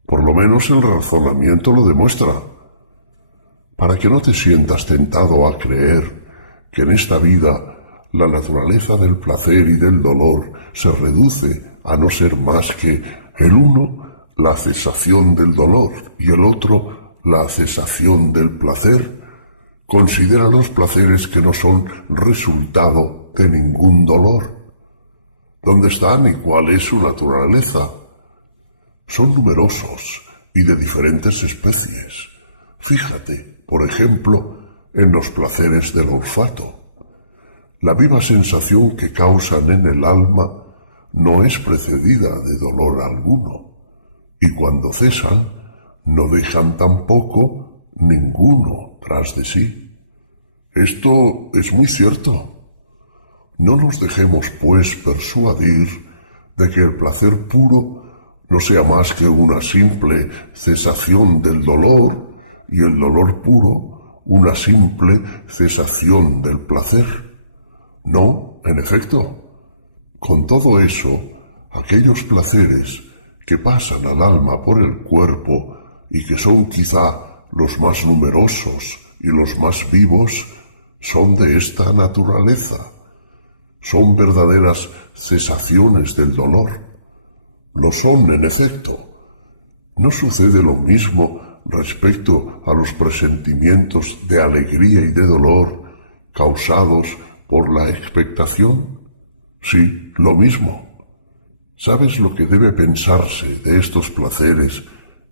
Por lo menos el razonamiento lo demuestra. Para que no te sientas tentado a creer que en esta vida la naturaleza del placer y del dolor se reduce a no ser más que el uno la cesación del dolor y el otro la cesación del placer, considera los placeres que no son resultado de ningún dolor. ¿Dónde están y cuál es su naturaleza? Son numerosos y de diferentes especies. Fíjate, por ejemplo, en los placeres del olfato. La viva sensación que causan en el alma no es precedida de dolor alguno, y cuando cesan, no dejan tampoco ninguno tras de sí. Esto es muy cierto. No nos dejemos, pues, persuadir de que el placer puro no sea más que una simple cesación del dolor y el dolor puro una simple cesación del placer. No, en efecto. Con todo eso, aquellos placeres que pasan al alma por el cuerpo y que son quizá los más numerosos y los más vivos, son de esta naturaleza. Son verdaderas cesaciones del dolor. Lo son, en efecto. ¿No sucede lo mismo respecto a los presentimientos de alegría y de dolor causados por la expectación? Sí, lo mismo. ¿Sabes lo que debe pensarse de estos placeres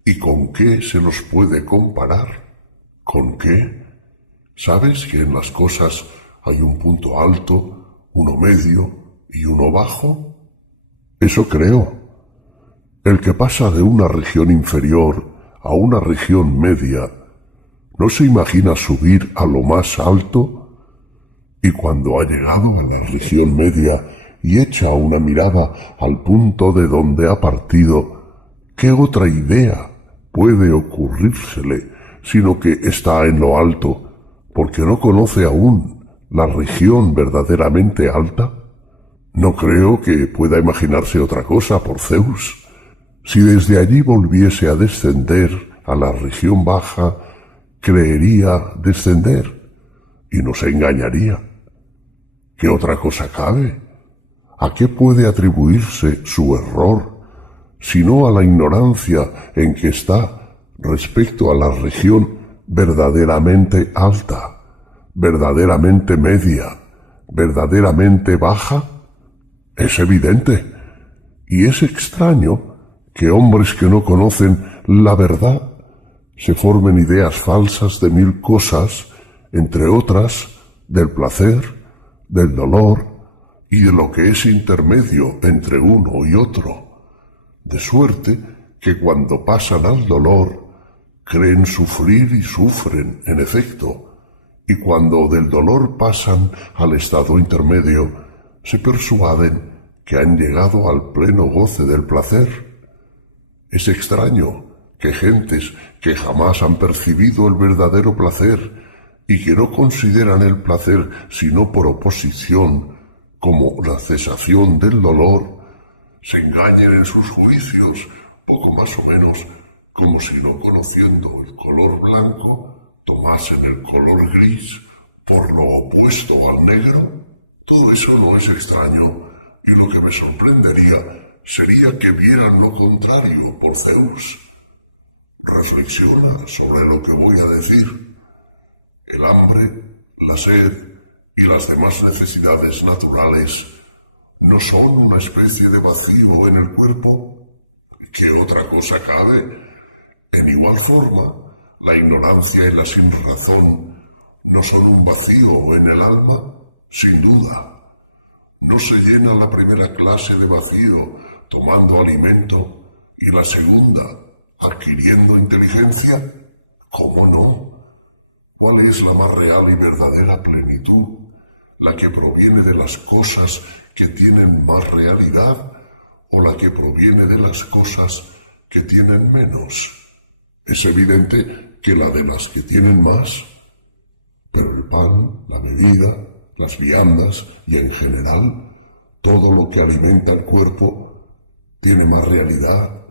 y con qué se los puede comparar? ¿Con qué? ¿Sabes que en las cosas hay un punto alto, uno medio y uno bajo? Eso creo. El que pasa de una región inferior a una región media no se imagina subir a lo más alto, y cuando ha llegado a la región media y echa una mirada al punto de donde ha partido, ¿qué otra idea puede ocurrírsele sino que está en lo alto, porque no conoce aún la región verdaderamente alta? No creo que pueda imaginarse otra cosa, por Zeus. Si desde allí volviese a descender a la región baja, creería descender y no se engañaría. ¿Qué otra cosa cabe? ¿A qué puede atribuirse su error, sino a la ignorancia en que está respecto a la región verdaderamente alta, verdaderamente media, verdaderamente baja? Es evidente, y es extraño que hombres que no conocen la verdad se formen ideas falsas de mil cosas, entre otras del placer, del dolor y de lo que es intermedio entre uno y otro, de suerte que cuando pasan al dolor creen sufrir y sufren, en efecto, y cuando del dolor pasan al estado intermedio se persuaden que han llegado al pleno goce del placer. Es extraño que gentes que jamás han percibido el verdadero placer y que no consideran el placer sino por oposición como la cesación del dolor, se engañen en sus juicios, poco más o menos como si no conociendo el color blanco tomasen el color gris por lo opuesto al negro. Todo eso no es extraño, y lo que me sorprendería sería que vieran lo contrario, por Zeus. Reflexiona sobre lo que voy a decir. El hambre, la sed y las demás necesidades naturales no son una especie de vacío en el cuerpo. ¿Qué otra cosa cabe? En igual forma, la ignorancia y la sinrazón no son un vacío en el alma, sin duda. ¿No se llena la primera clase de vacío tomando alimento y la segunda adquiriendo inteligencia? ¿Cómo no? ¿Cuál es la más real y verdadera plenitud? ¿La que proviene de las cosas que tienen más realidad o la que proviene de las cosas que tienen menos? Es evidente que la de las que tienen más, pero el pan, la bebida, las viandas y en general todo lo que alimenta el cuerpo tiene más realidad,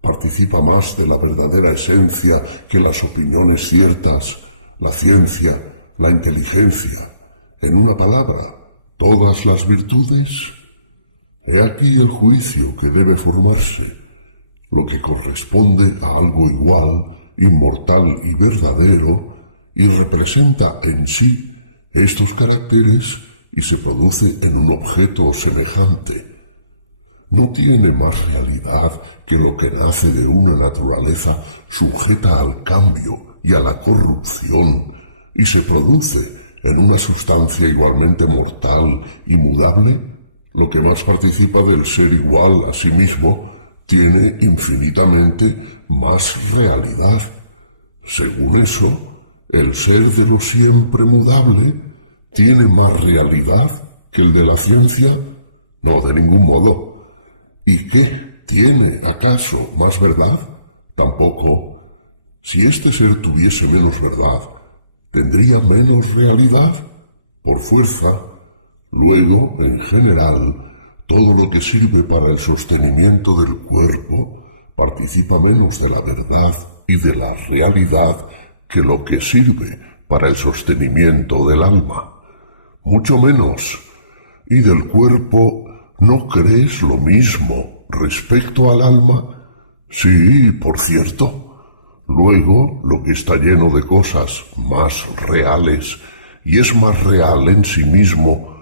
participa más de la verdadera esencia que las opiniones ciertas, la ciencia, la inteligencia. En una palabra, todas las virtudes. He aquí el juicio que debe formarse. Lo que corresponde a algo igual, inmortal y verdadero, y representa en sí estos caracteres y se produce en un objeto semejante. No tiene más realidad que lo que nace de una naturaleza sujeta al cambio y a la corrupción y se produce en una sustancia igualmente mortal y mudable, lo que más participa del ser igual a sí mismo tiene infinitamente más realidad. Según eso, el ser de lo siempre mudable tiene más realidad que el de la ciencia. No, de ningún modo. ¿Y qué? ¿Tiene acaso más verdad? Tampoco. Si este ser tuviese menos verdad, ¿tendría menos realidad? Por fuerza. Luego, en general, todo lo que sirve para el sostenimiento del cuerpo participa menos de la verdad y de la realidad que lo que sirve para el sostenimiento del alma. Mucho menos. ¿Y del cuerpo no crees lo mismo respecto al alma? Sí, por cierto. Luego, lo que está lleno de cosas más reales y es más real en sí mismo,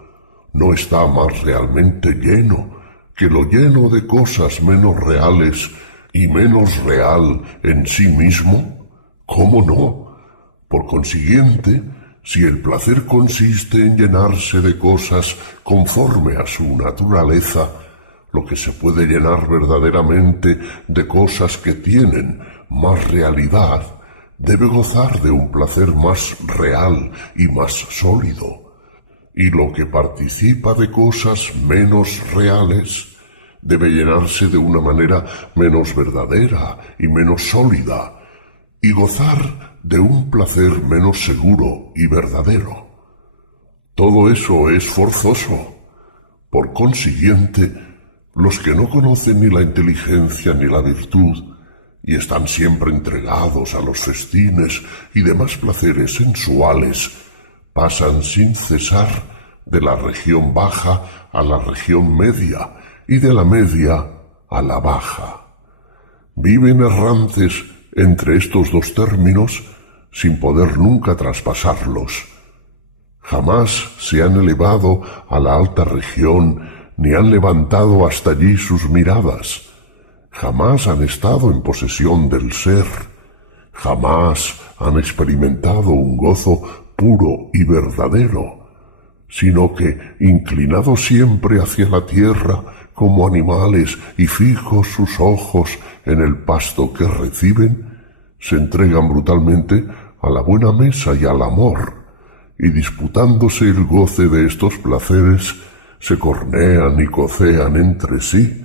no está más realmente lleno que lo lleno de cosas menos reales y menos real en sí mismo. ¿Cómo no? Por consiguiente, si el placer consiste en llenarse de cosas conforme a su naturaleza, lo que se puede llenar verdaderamente de cosas que tienen más realidad, debe gozar de un placer más real y más sólido. Y lo que participa de cosas menos reales debe llenarse de una manera menos verdadera y menos sólida, y gozar de un placer menos seguro y verdadero. Todo eso es forzoso. Por consiguiente, los que no conocen ni la inteligencia ni la virtud, y están siempre entregados a los festines y demás placeres sensuales, pasan sin cesar de la región baja a la región media y de la media a la baja. Viven errantes entre estos dos términos sin poder nunca traspasarlos. Jamás se han elevado a la alta región ni han levantado hasta allí sus miradas. Jamás han estado en posesión del ser. Jamás han experimentado un gozo puro y verdadero, sino que, inclinados siempre hacia la tierra como animales y fijos sus ojos en el pasto que reciben, se entregan brutalmente a la buena mesa y al amor, y disputándose el goce de estos placeres, se cornean y cocean entre sí,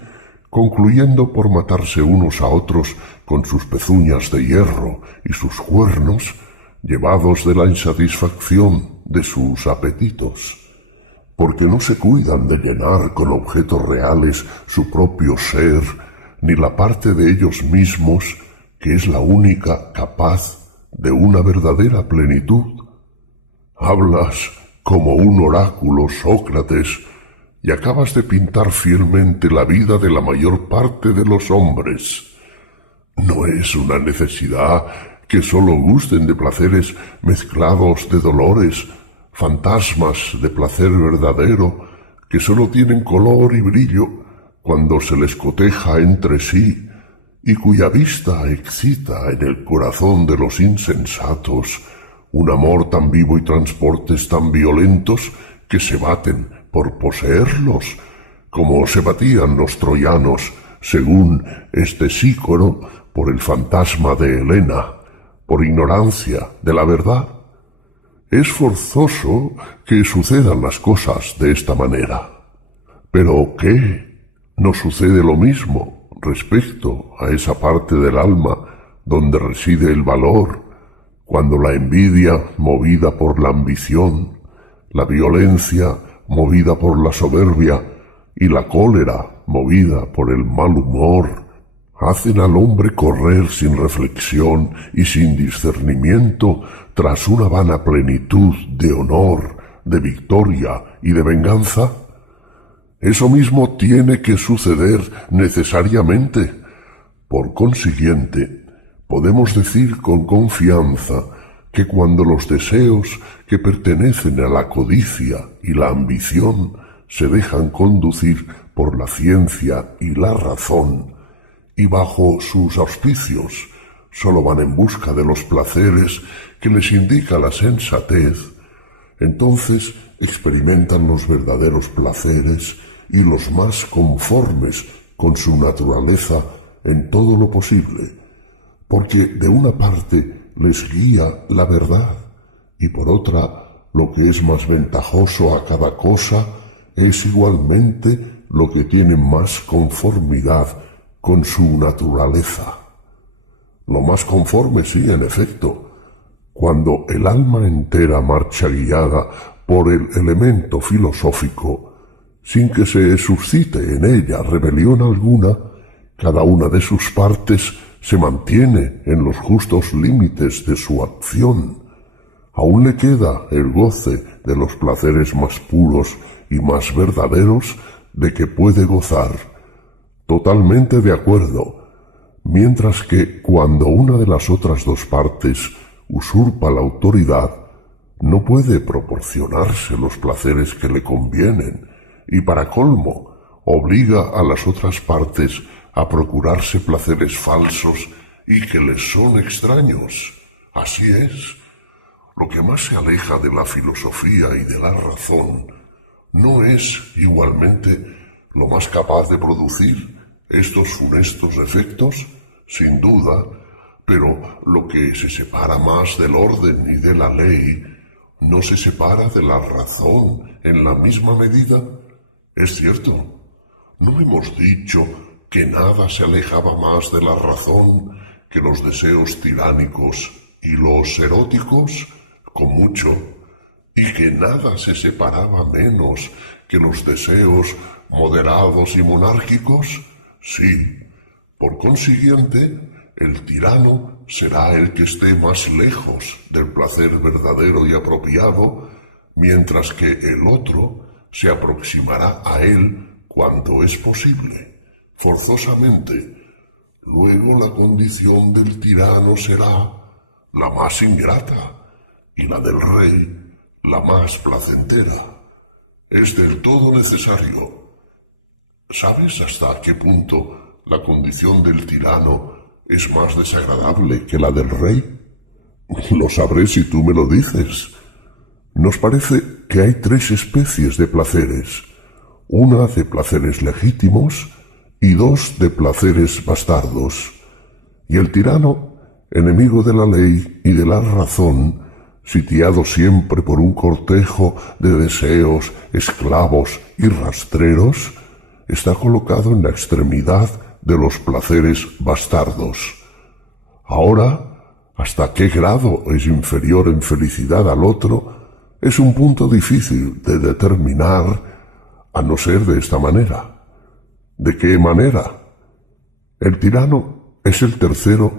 concluyendo por matarse unos a otros con sus pezuñas de hierro y sus cuernos, llevados de la insatisfacción de sus apetitos, porque no se cuidan de llenar con objetos reales su propio ser, ni la parte de ellos mismos, que es la única capaz de una verdadera plenitud. Hablas como un oráculo, Sócrates, y acabas de pintar fielmente la vida de la mayor parte de los hombres. No es una necesidad que sólo gusten de placeres mezclados de dolores, fantasmas de placer verdadero, que sólo tienen color y brillo cuando se les coteja entre sí, y cuya vista excita en el corazón de los insensatos un amor tan vivo y transportes tan violentos que se baten por poseerlos, como se batían los troyanos, según este Sícoro, por el fantasma de Helena, por ignorancia de la verdad. Es forzoso que sucedan las cosas de esta manera. ¿Pero qué? ¿No sucede lo mismo respecto a esa parte del alma donde reside el valor, cuando la envidia, movida por la ambición, la violencia, movida por la soberbia, y la cólera, movida por el mal humor, hacen al hombre correr sin reflexión y sin discernimiento tras una vana plenitud de honor, de victoria y de venganza? Eso mismo tiene que suceder necesariamente. Por consiguiente, podemos decir con confianza que cuando los deseos que pertenecen a la codicia y la ambición se dejan conducir por la ciencia y la razón, y bajo sus auspicios sólo van en busca de los placeres que les indica la sensatez, entonces experimentan los verdaderos placeres y los más conformes con su naturaleza en todo lo posible, porque de una parte les guía la verdad y por otra lo que es más ventajoso a cada cosa es igualmente lo que tiene más conformidad con su naturaleza. Lo más conforme, sí, en efecto, cuando el alma entera marcha guiada por el elemento filosófico, sin que se suscite en ella rebelión alguna, cada una de sus partes se mantiene en los justos límites de su acción. Aún le queda el goce de los placeres más puros y más verdaderos de que puede gozar. Totalmente de acuerdo, mientras que cuando una de las otras dos partes usurpa la autoridad, no puede proporcionarse los placeres que le convienen y para colmo obliga a las otras partes a procurarse placeres falsos y que les son extraños. Así es. Lo que más se aleja de la filosofía y de la razón no es igualmente lo más capaz de producir estos funestos efectos, sin duda, pero lo que se separa más del orden y de la ley no se separa de la razón en la misma medida. Es cierto, ¿no hemos dicho que nada se alejaba más de la razón que los deseos tiránicos y los eróticos? Con mucho, y que nada se separaba menos que los deseos moderados y monárquicos? Sí, por consiguiente, el tirano será el que esté más lejos del placer verdadero y apropiado, mientras que el otro se aproximará a él cuando es posible, forzosamente. Luego la condición del tirano será la más ingrata, y la del rey la más placentera. Es del todo necesario. ¿Sabes hasta qué punto la condición del tirano es más desagradable que la del rey? Lo sabré si tú me lo dices. Nos parece que hay tres especies de placeres, una de placeres legítimos y dos de placeres bastardos. Y el tirano, enemigo de la ley y de la razón, sitiado siempre por un cortejo de deseos, esclavos y rastreros, está colocado en la extremidad de los placeres bastardos. Ahora, hasta qué grado es inferior en felicidad al otro, es un punto difícil de determinar, a no ser de esta manera. ¿De qué manera? El tirano es el tercero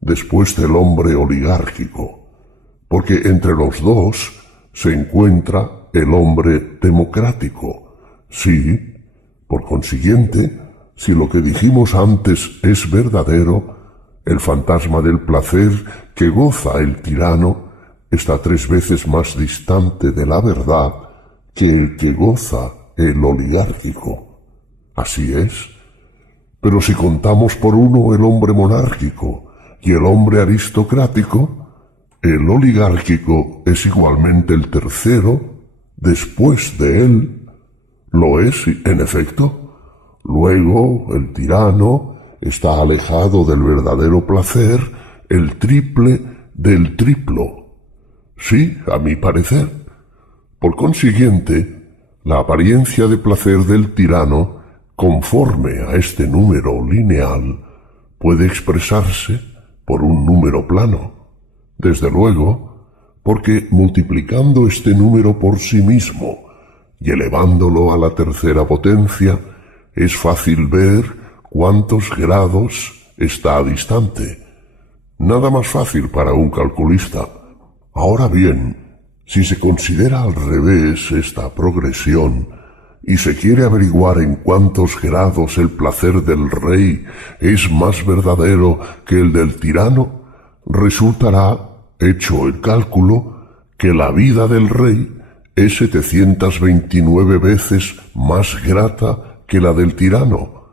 después del hombre oligárquico, porque entre los dos se encuentra el hombre democrático. Sí, por consiguiente, si lo que dijimos antes es verdadero, el fantasma del placer que goza el tirano está 3 veces más distante de la verdad que el que goza el oligárquico. Así es. Pero si contamos por uno el hombre monárquico y el hombre aristocrático, el oligárquico es igualmente el tercero después de él. Lo es, en efecto. Luego, el tirano está alejado del verdadero placer el triple del triplo. Sí, a mi parecer. Por consiguiente, la apariencia de placer del tirano, conforme a este número lineal, puede expresarse por un número plano. Desde luego, porque multiplicando este número por sí mismo y elevándolo a la tercera potencia, es fácil ver cuántos grados está distante. Nada más fácil para un calculista. Ahora bien, si se considera al revés esta progresión y se quiere averiguar en cuántos grados el placer del rey es más verdadero que el del tirano, resultará, hecho el cálculo, que la vida del rey es 729 veces más grata que la del tirano,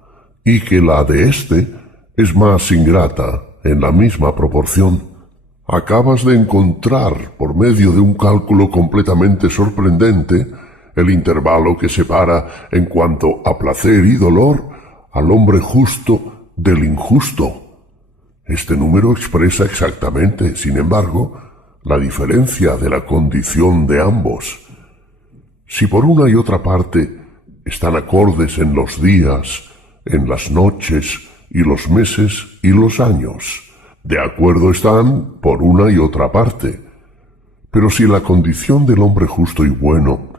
y que la de éste es más ingrata en la misma proporción. Acabas de encontrar, por medio de un cálculo completamente sorprendente, el intervalo que separa, en cuanto a placer y dolor, al hombre justo del injusto. Este número expresa exactamente, sin embargo, la diferencia de la condición de ambos. Si por una y otra parte están acordes en los días, en las noches y los meses y los años, de acuerdo están por una y otra parte. Pero si la condición del hombre justo y bueno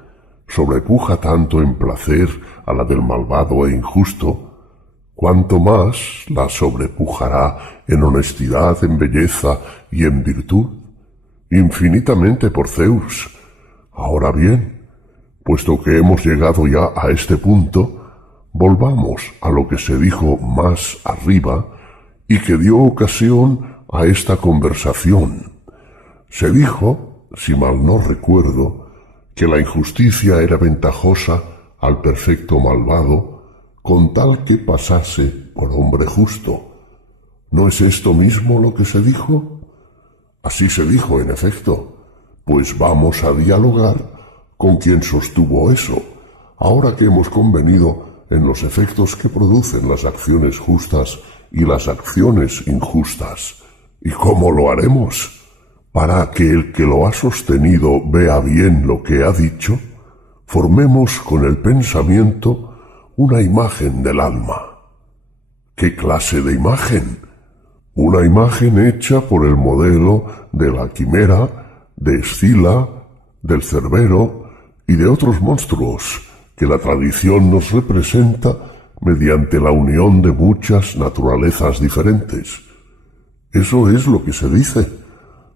sobrepuja tanto en placer a la del malvado e injusto, cuánto más la sobrepujará en honestidad, en belleza y en virtud, infinitamente por Zeus. Ahora bien, puesto que hemos llegado ya a este punto, volvamos a lo que se dijo más arriba y que dio ocasión a esta conversación. Se dijo, si mal no recuerdo, que la injusticia era ventajosa al perfecto malvado, con tal que pasase por hombre justo. ¿No es esto mismo lo que se dijo? Así se dijo, en efecto. Pues vamos a dialogar con quien sostuvo eso, ahora que hemos convenido en los efectos que producen las acciones justas y las acciones injustas. ¿Y cómo lo haremos? Para que el que lo ha sostenido vea bien lo que ha dicho, formemos con el pensamiento una imagen del alma. ¿Qué clase de imagen? Una imagen hecha por el modelo de la quimera, de Escila, del Cerbero y de otros monstruos que la tradición nos representa mediante la unión de muchas naturalezas diferentes. Eso es lo que se dice.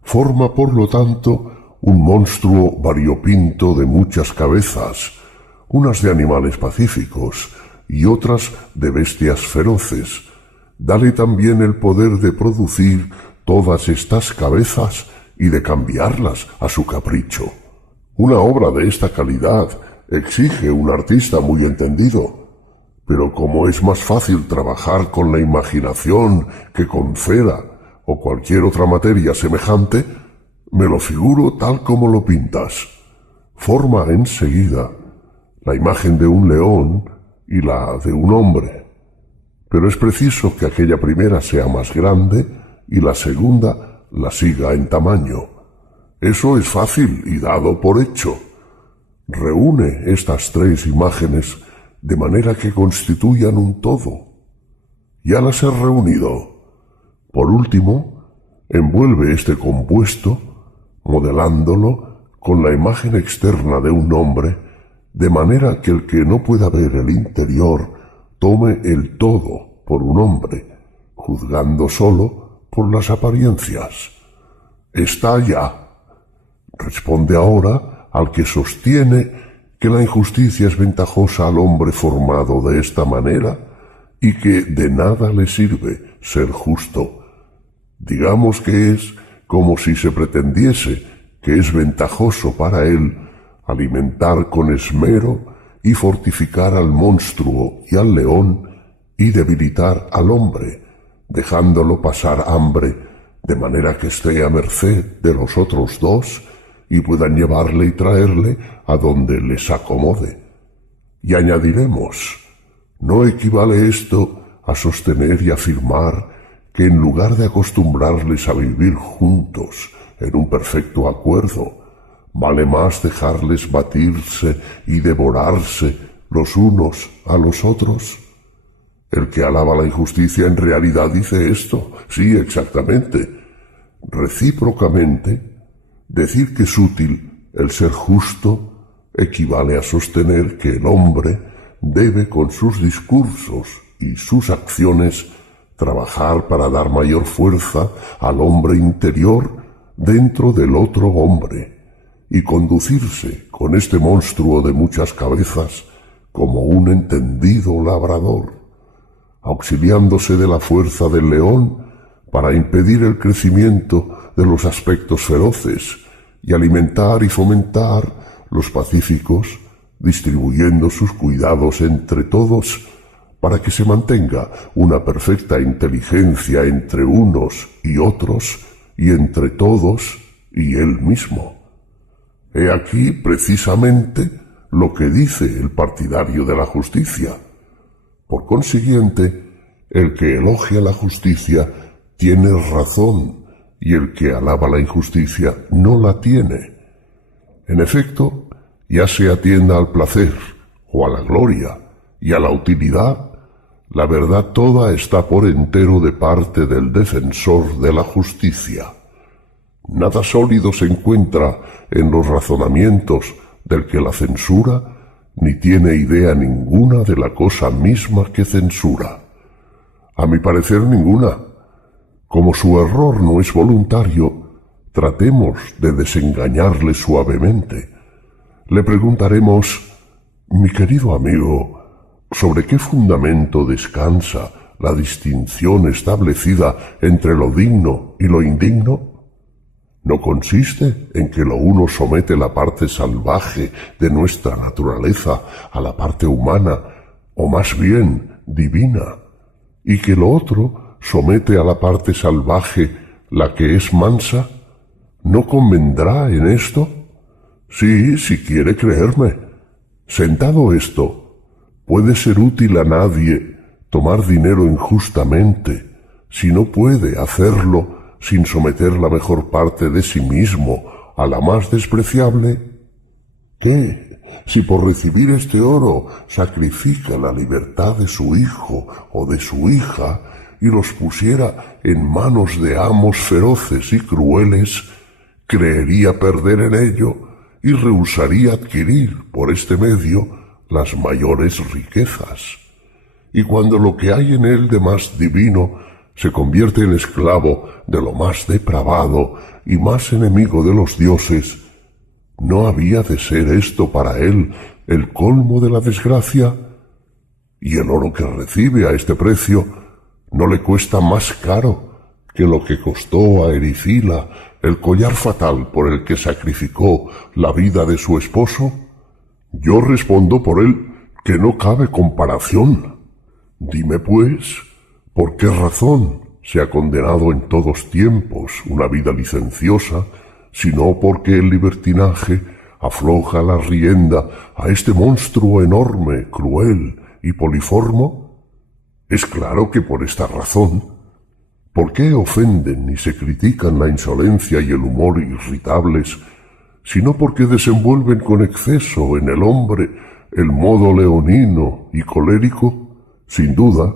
Forma, por lo tanto, un monstruo variopinto de muchas cabezas, unas de animales pacíficos y otras de bestias feroces. Dale también el poder de producir todas estas cabezas y de cambiarlas a su capricho. Una obra de esta calidad exige un artista muy entendido, pero como es más fácil trabajar con la imaginación que con cera o cualquier otra materia semejante, me lo figuro tal como lo pintas. Forma enseguida la imagen de un león y la de un hombre, pero es preciso que aquella primera sea más grande y la segunda la siga en tamaño. Eso es fácil y dado por hecho. Reúne estas tres imágenes de manera que constituyan un todo. Ya las he reunido. Por último, envuelve este compuesto, modelándolo con la imagen externa de un hombre, de manera que el que no pueda ver el interior tome el todo por un hombre, juzgando solo por las apariencias. Está ya. Responde ahora al que sostiene que la injusticia es ventajosa al hombre formado de esta manera y que de nada le sirve ser justo. Digamos que es como si se pretendiese que es ventajoso para él alimentar con esmero y fortificar al monstruo y al león y debilitar al hombre, dejándolo pasar hambre, de manera que esté a merced de los otros dos y puedan llevarle y traerle a donde les acomode. Y añadiremos, ¿no equivale esto a sostener y afirmar que en lugar de acostumbrarles a vivir juntos en un perfecto acuerdo, vale más dejarles batirse y devorarse los unos a los otros? El que alaba la injusticia en realidad dice esto, sí, exactamente. Recíprocamente, decir que es útil el ser justo equivale a sostener que el hombre debe con sus discursos y sus acciones trabajar para dar mayor fuerza al hombre interior dentro del otro hombre y conducirse con este monstruo de muchas cabezas como un entendido labrador, auxiliándose de la fuerza del león para impedir el crecimiento de los aspectos feroces y alimentar y fomentar los pacíficos, distribuyendo sus cuidados entre todos para que se mantenga una perfecta inteligencia entre unos y otros y entre todos y él mismo. He aquí precisamente lo que dice el partidario de la justicia. Por consiguiente, el que elogia la justicia tiene razón, y el que alaba la injusticia no la tiene. En efecto, ya se atienda al placer, o a la gloria, y a la utilidad, la verdad toda está por entero de parte del defensor de la justicia. Nada sólido se encuentra en los razonamientos del que la censura, ni tiene idea ninguna de la cosa misma que censura. A mi parecer ninguna. Como su error no es voluntario, tratemos de desengañarle suavemente. Le preguntaremos: mi querido amigo, ¿sobre qué fundamento descansa la distinción establecida entre lo digno y lo indigno? ¿No consiste en que lo uno somete la parte salvaje de nuestra naturaleza a la parte humana, o más bien divina, y que lo otro somete a la parte salvaje la que es mansa? ¿No convendrá en esto? Sí, si quiere creerme. Sentado esto, puede ser útil a nadie tomar dinero injustamente, si no puede hacerlo sin someter la mejor parte de sí mismo a la más despreciable. ¿Qué? Si por recibir este oro sacrifica la libertad de su hijo o de su hija y los pusiera en manos de amos feroces y crueles, creería perder en ello y rehusaría adquirir por este medio las mayores riquezas. Y cuando lo que hay en él de más divino se convierte en esclavo de lo más depravado y más enemigo de los dioses, ¿no había de ser esto para él el colmo de la desgracia? Y el oro que recibe a este precio no le cuesta más caro que lo que costó a Ericila el collar fatal por el que sacrificó la vida de su esposo. Yo respondo por él que no cabe comparación. Dime pues, ¿por qué razón se ha condenado en todos tiempos una vida licenciosa, sino porque el libertinaje afloja la rienda a este monstruo enorme, cruel y poliformo? Es claro que por esta razón. ¿Por qué ofenden y se critican la insolencia y el humor irritables, sino porque desenvuelven con exceso en el hombre el modo leonino y colérico? Sin duda,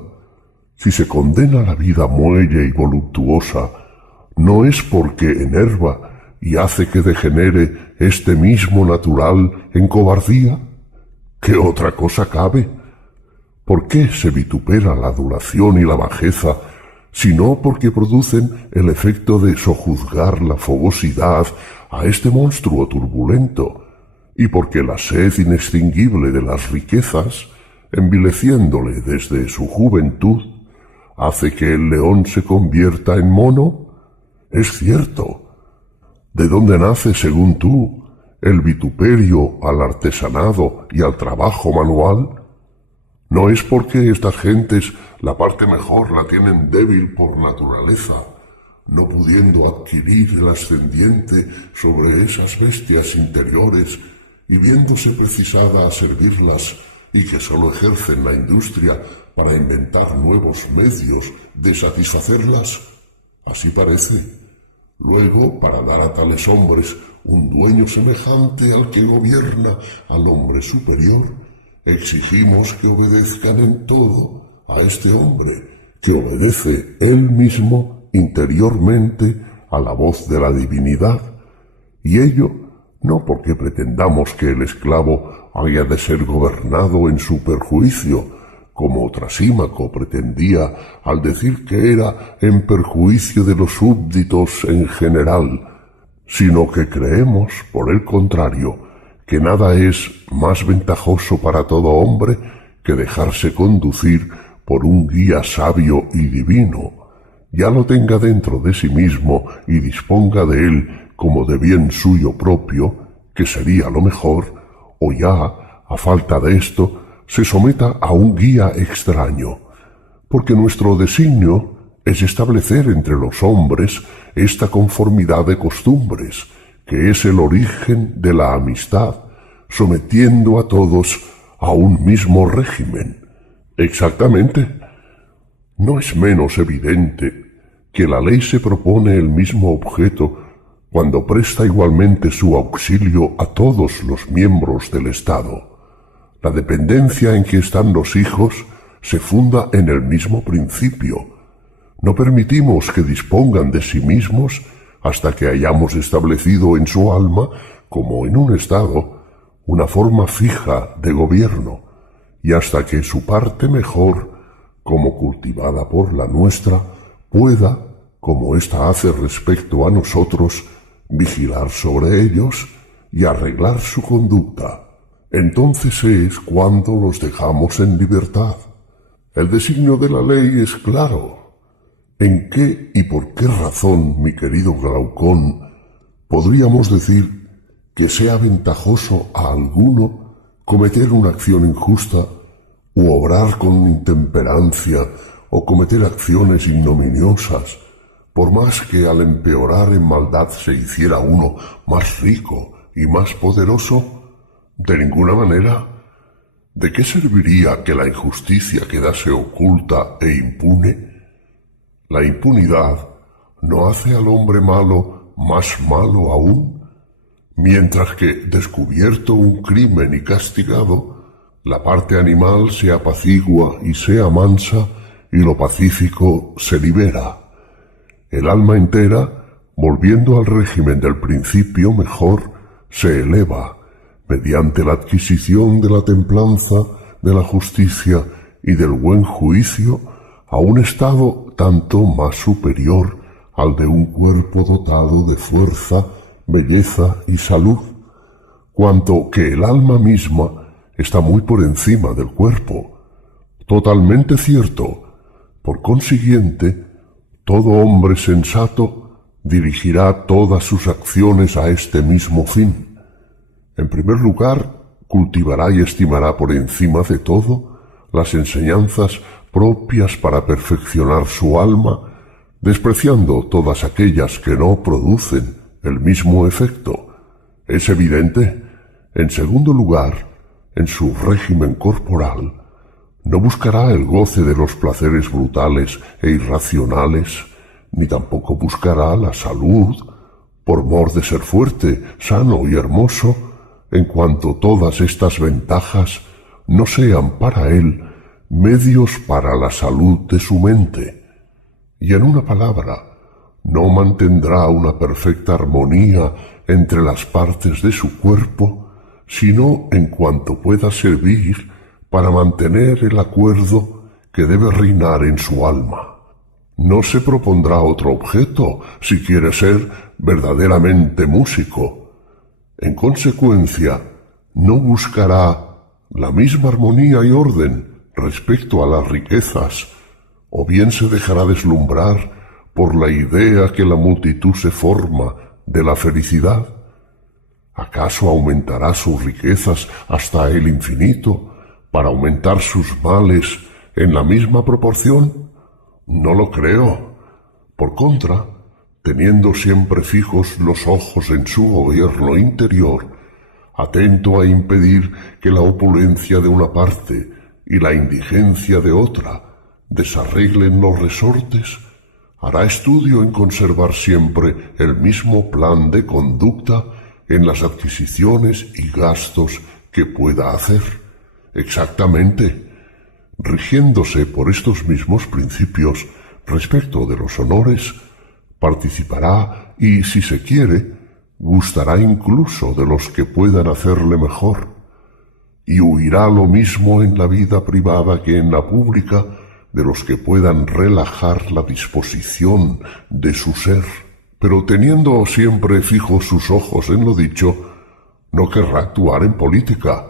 si se condena la vida muelle y voluptuosa, no es porque enerva y hace que degenere este mismo natural en cobardía. ¿Qué otra cosa cabe? ¿Por qué se vitupera la adulación y la bajeza, sino porque producen el efecto de sojuzgar la fogosidad a este monstruo turbulento, y porque la sed inextinguible de las riquezas, envileciéndole desde su juventud, hace que el león se convierta en mono? Es cierto. ¿De dónde nace, según tú, el vituperio al artesanado y al trabajo manual? ¿No es porque estas gentes la parte mejor la tienen débil por naturaleza, no pudiendo adquirir el ascendiente sobre esas bestias interiores y viéndose precisada a servirlas, y que sólo ejercen la industria para inventar nuevos medios de satisfacerlas? Así parece. Luego, para dar a tales hombres un dueño semejante al que gobierna al hombre superior, exigimos que obedezcan en todo a este hombre, que obedece él mismo interiormente a la voz de la divinidad, y ello no porque pretendamos que el esclavo haya de ser gobernado en su perjuicio, como Trasímaco pretendía al decir que era en perjuicio de los súbditos en general, sino que creemos, por el contrario, que nada es más ventajoso para todo hombre que dejarse conducir por un guía sabio y divino, ya lo tenga dentro de sí mismo y disponga de él como de bien suyo propio, que sería lo mejor, o ya, a falta de esto, se someta a un guía extraño, porque nuestro designio es establecer entre los hombres esta conformidad de costumbres, que es el origen de la amistad, sometiendo a todos a un mismo régimen. Exactamente. No es menos evidente que la ley se propone el mismo objeto cuando presta igualmente su auxilio a todos los miembros del Estado. La dependencia en que están los hijos se funda en el mismo principio. No permitimos que dispongan de sí mismos hasta que hayamos establecido en su alma, como en un Estado, una forma fija de gobierno, y hasta que su parte mejor, como cultivada por la nuestra, pueda, como ésta hace respecto a nosotros, vigilar sobre ellos y arreglar su conducta. Entonces es cuando los dejamos en libertad. El designio de la ley es claro. ¿En qué y por qué razón, mi querido Glaucón, podríamos decir que sea ventajoso a alguno cometer una acción injusta, u obrar con intemperancia, o cometer acciones ignominiosas, por más que al empeorar en maldad se hiciera uno más rico y más poderoso? De ninguna manera. ¿De qué serviría que la injusticia quedase oculta e impune? La impunidad no hace al hombre malo más malo aún, mientras que, descubierto un crimen y castigado, la parte animal se apacigua y se amansa y lo pacífico se libera. El alma entera, volviendo al régimen del principio mejor, se eleva, mediante la adquisición de la templanza, de la justicia y del buen juicio, a un estado tanto más superior al de un cuerpo dotado de fuerza, belleza y salud, cuanto que el alma misma está muy por encima del cuerpo. Totalmente cierto. Por consiguiente, todo hombre sensato dirigirá todas sus acciones a este mismo fin. En primer lugar, cultivará y estimará por encima de todo las enseñanzas propias para perfeccionar su alma, despreciando todas aquellas que no producen el mismo efecto. Es evidente. En segundo lugar, en su régimen corporal, no buscará el goce de los placeres brutales e irracionales, ni tampoco buscará la salud, por mor de ser fuerte, sano y hermoso, en cuanto todas estas ventajas no sean para él medios para la salud de su mente. Y en una palabra, no mantendrá una perfecta armonía entre las partes de su cuerpo, sino en cuanto pueda servir para mantener el acuerdo que debe reinar en su alma. No se propondrá otro objeto si quiere ser verdaderamente músico. En consecuencia, no buscará la misma armonía y orden respecto a las riquezas, o bien se dejará deslumbrar por la idea que la multitud se forma de la felicidad. ¿Acaso aumentará sus riquezas hasta el infinito para aumentar sus males en la misma proporción? No lo creo. Por contra, teniendo siempre fijos los ojos en su gobierno interior, atento a impedir que la opulencia de una parte y la indigencia de otra desarreglen los resortes, hará estudio en conservar siempre el mismo plan de conducta en las adquisiciones y gastos que pueda hacer. Exactamente, rigiéndose por estos mismos principios respecto de los honores, participará y, si se quiere, gustará incluso de los que puedan hacerle mejor, y huirá lo mismo en la vida privada que en la pública de los que puedan relajar la disposición de su ser. Pero teniendo siempre fijos sus ojos en lo dicho, no querrá actuar en política.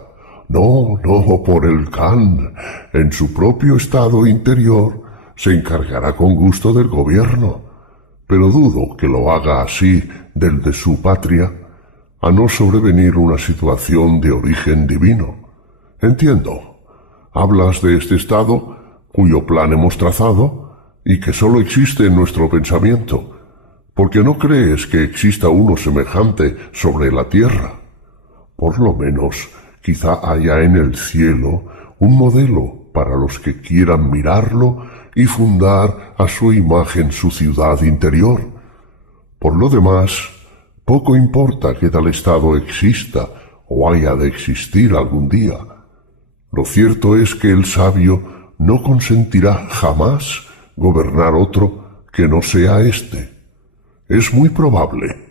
No, por el can. En su propio estado interior se encargará con gusto del gobierno, pero dudo que lo haga así del de su patria, a no sobrevenir una situación de origen divino. Entiendo. Hablas de este estado, cuyo plan hemos trazado, y que sólo existe en nuestro pensamiento, porque no crees que exista uno semejante sobre la tierra. Por lo menos, quizá haya en el cielo un modelo para los que quieran mirarlo y fundar a su imagen su ciudad interior. Por lo demás, poco importa que tal estado exista o haya de existir algún día. Lo cierto es que el sabio no consentirá jamás gobernar otro que no sea éste. Es muy probable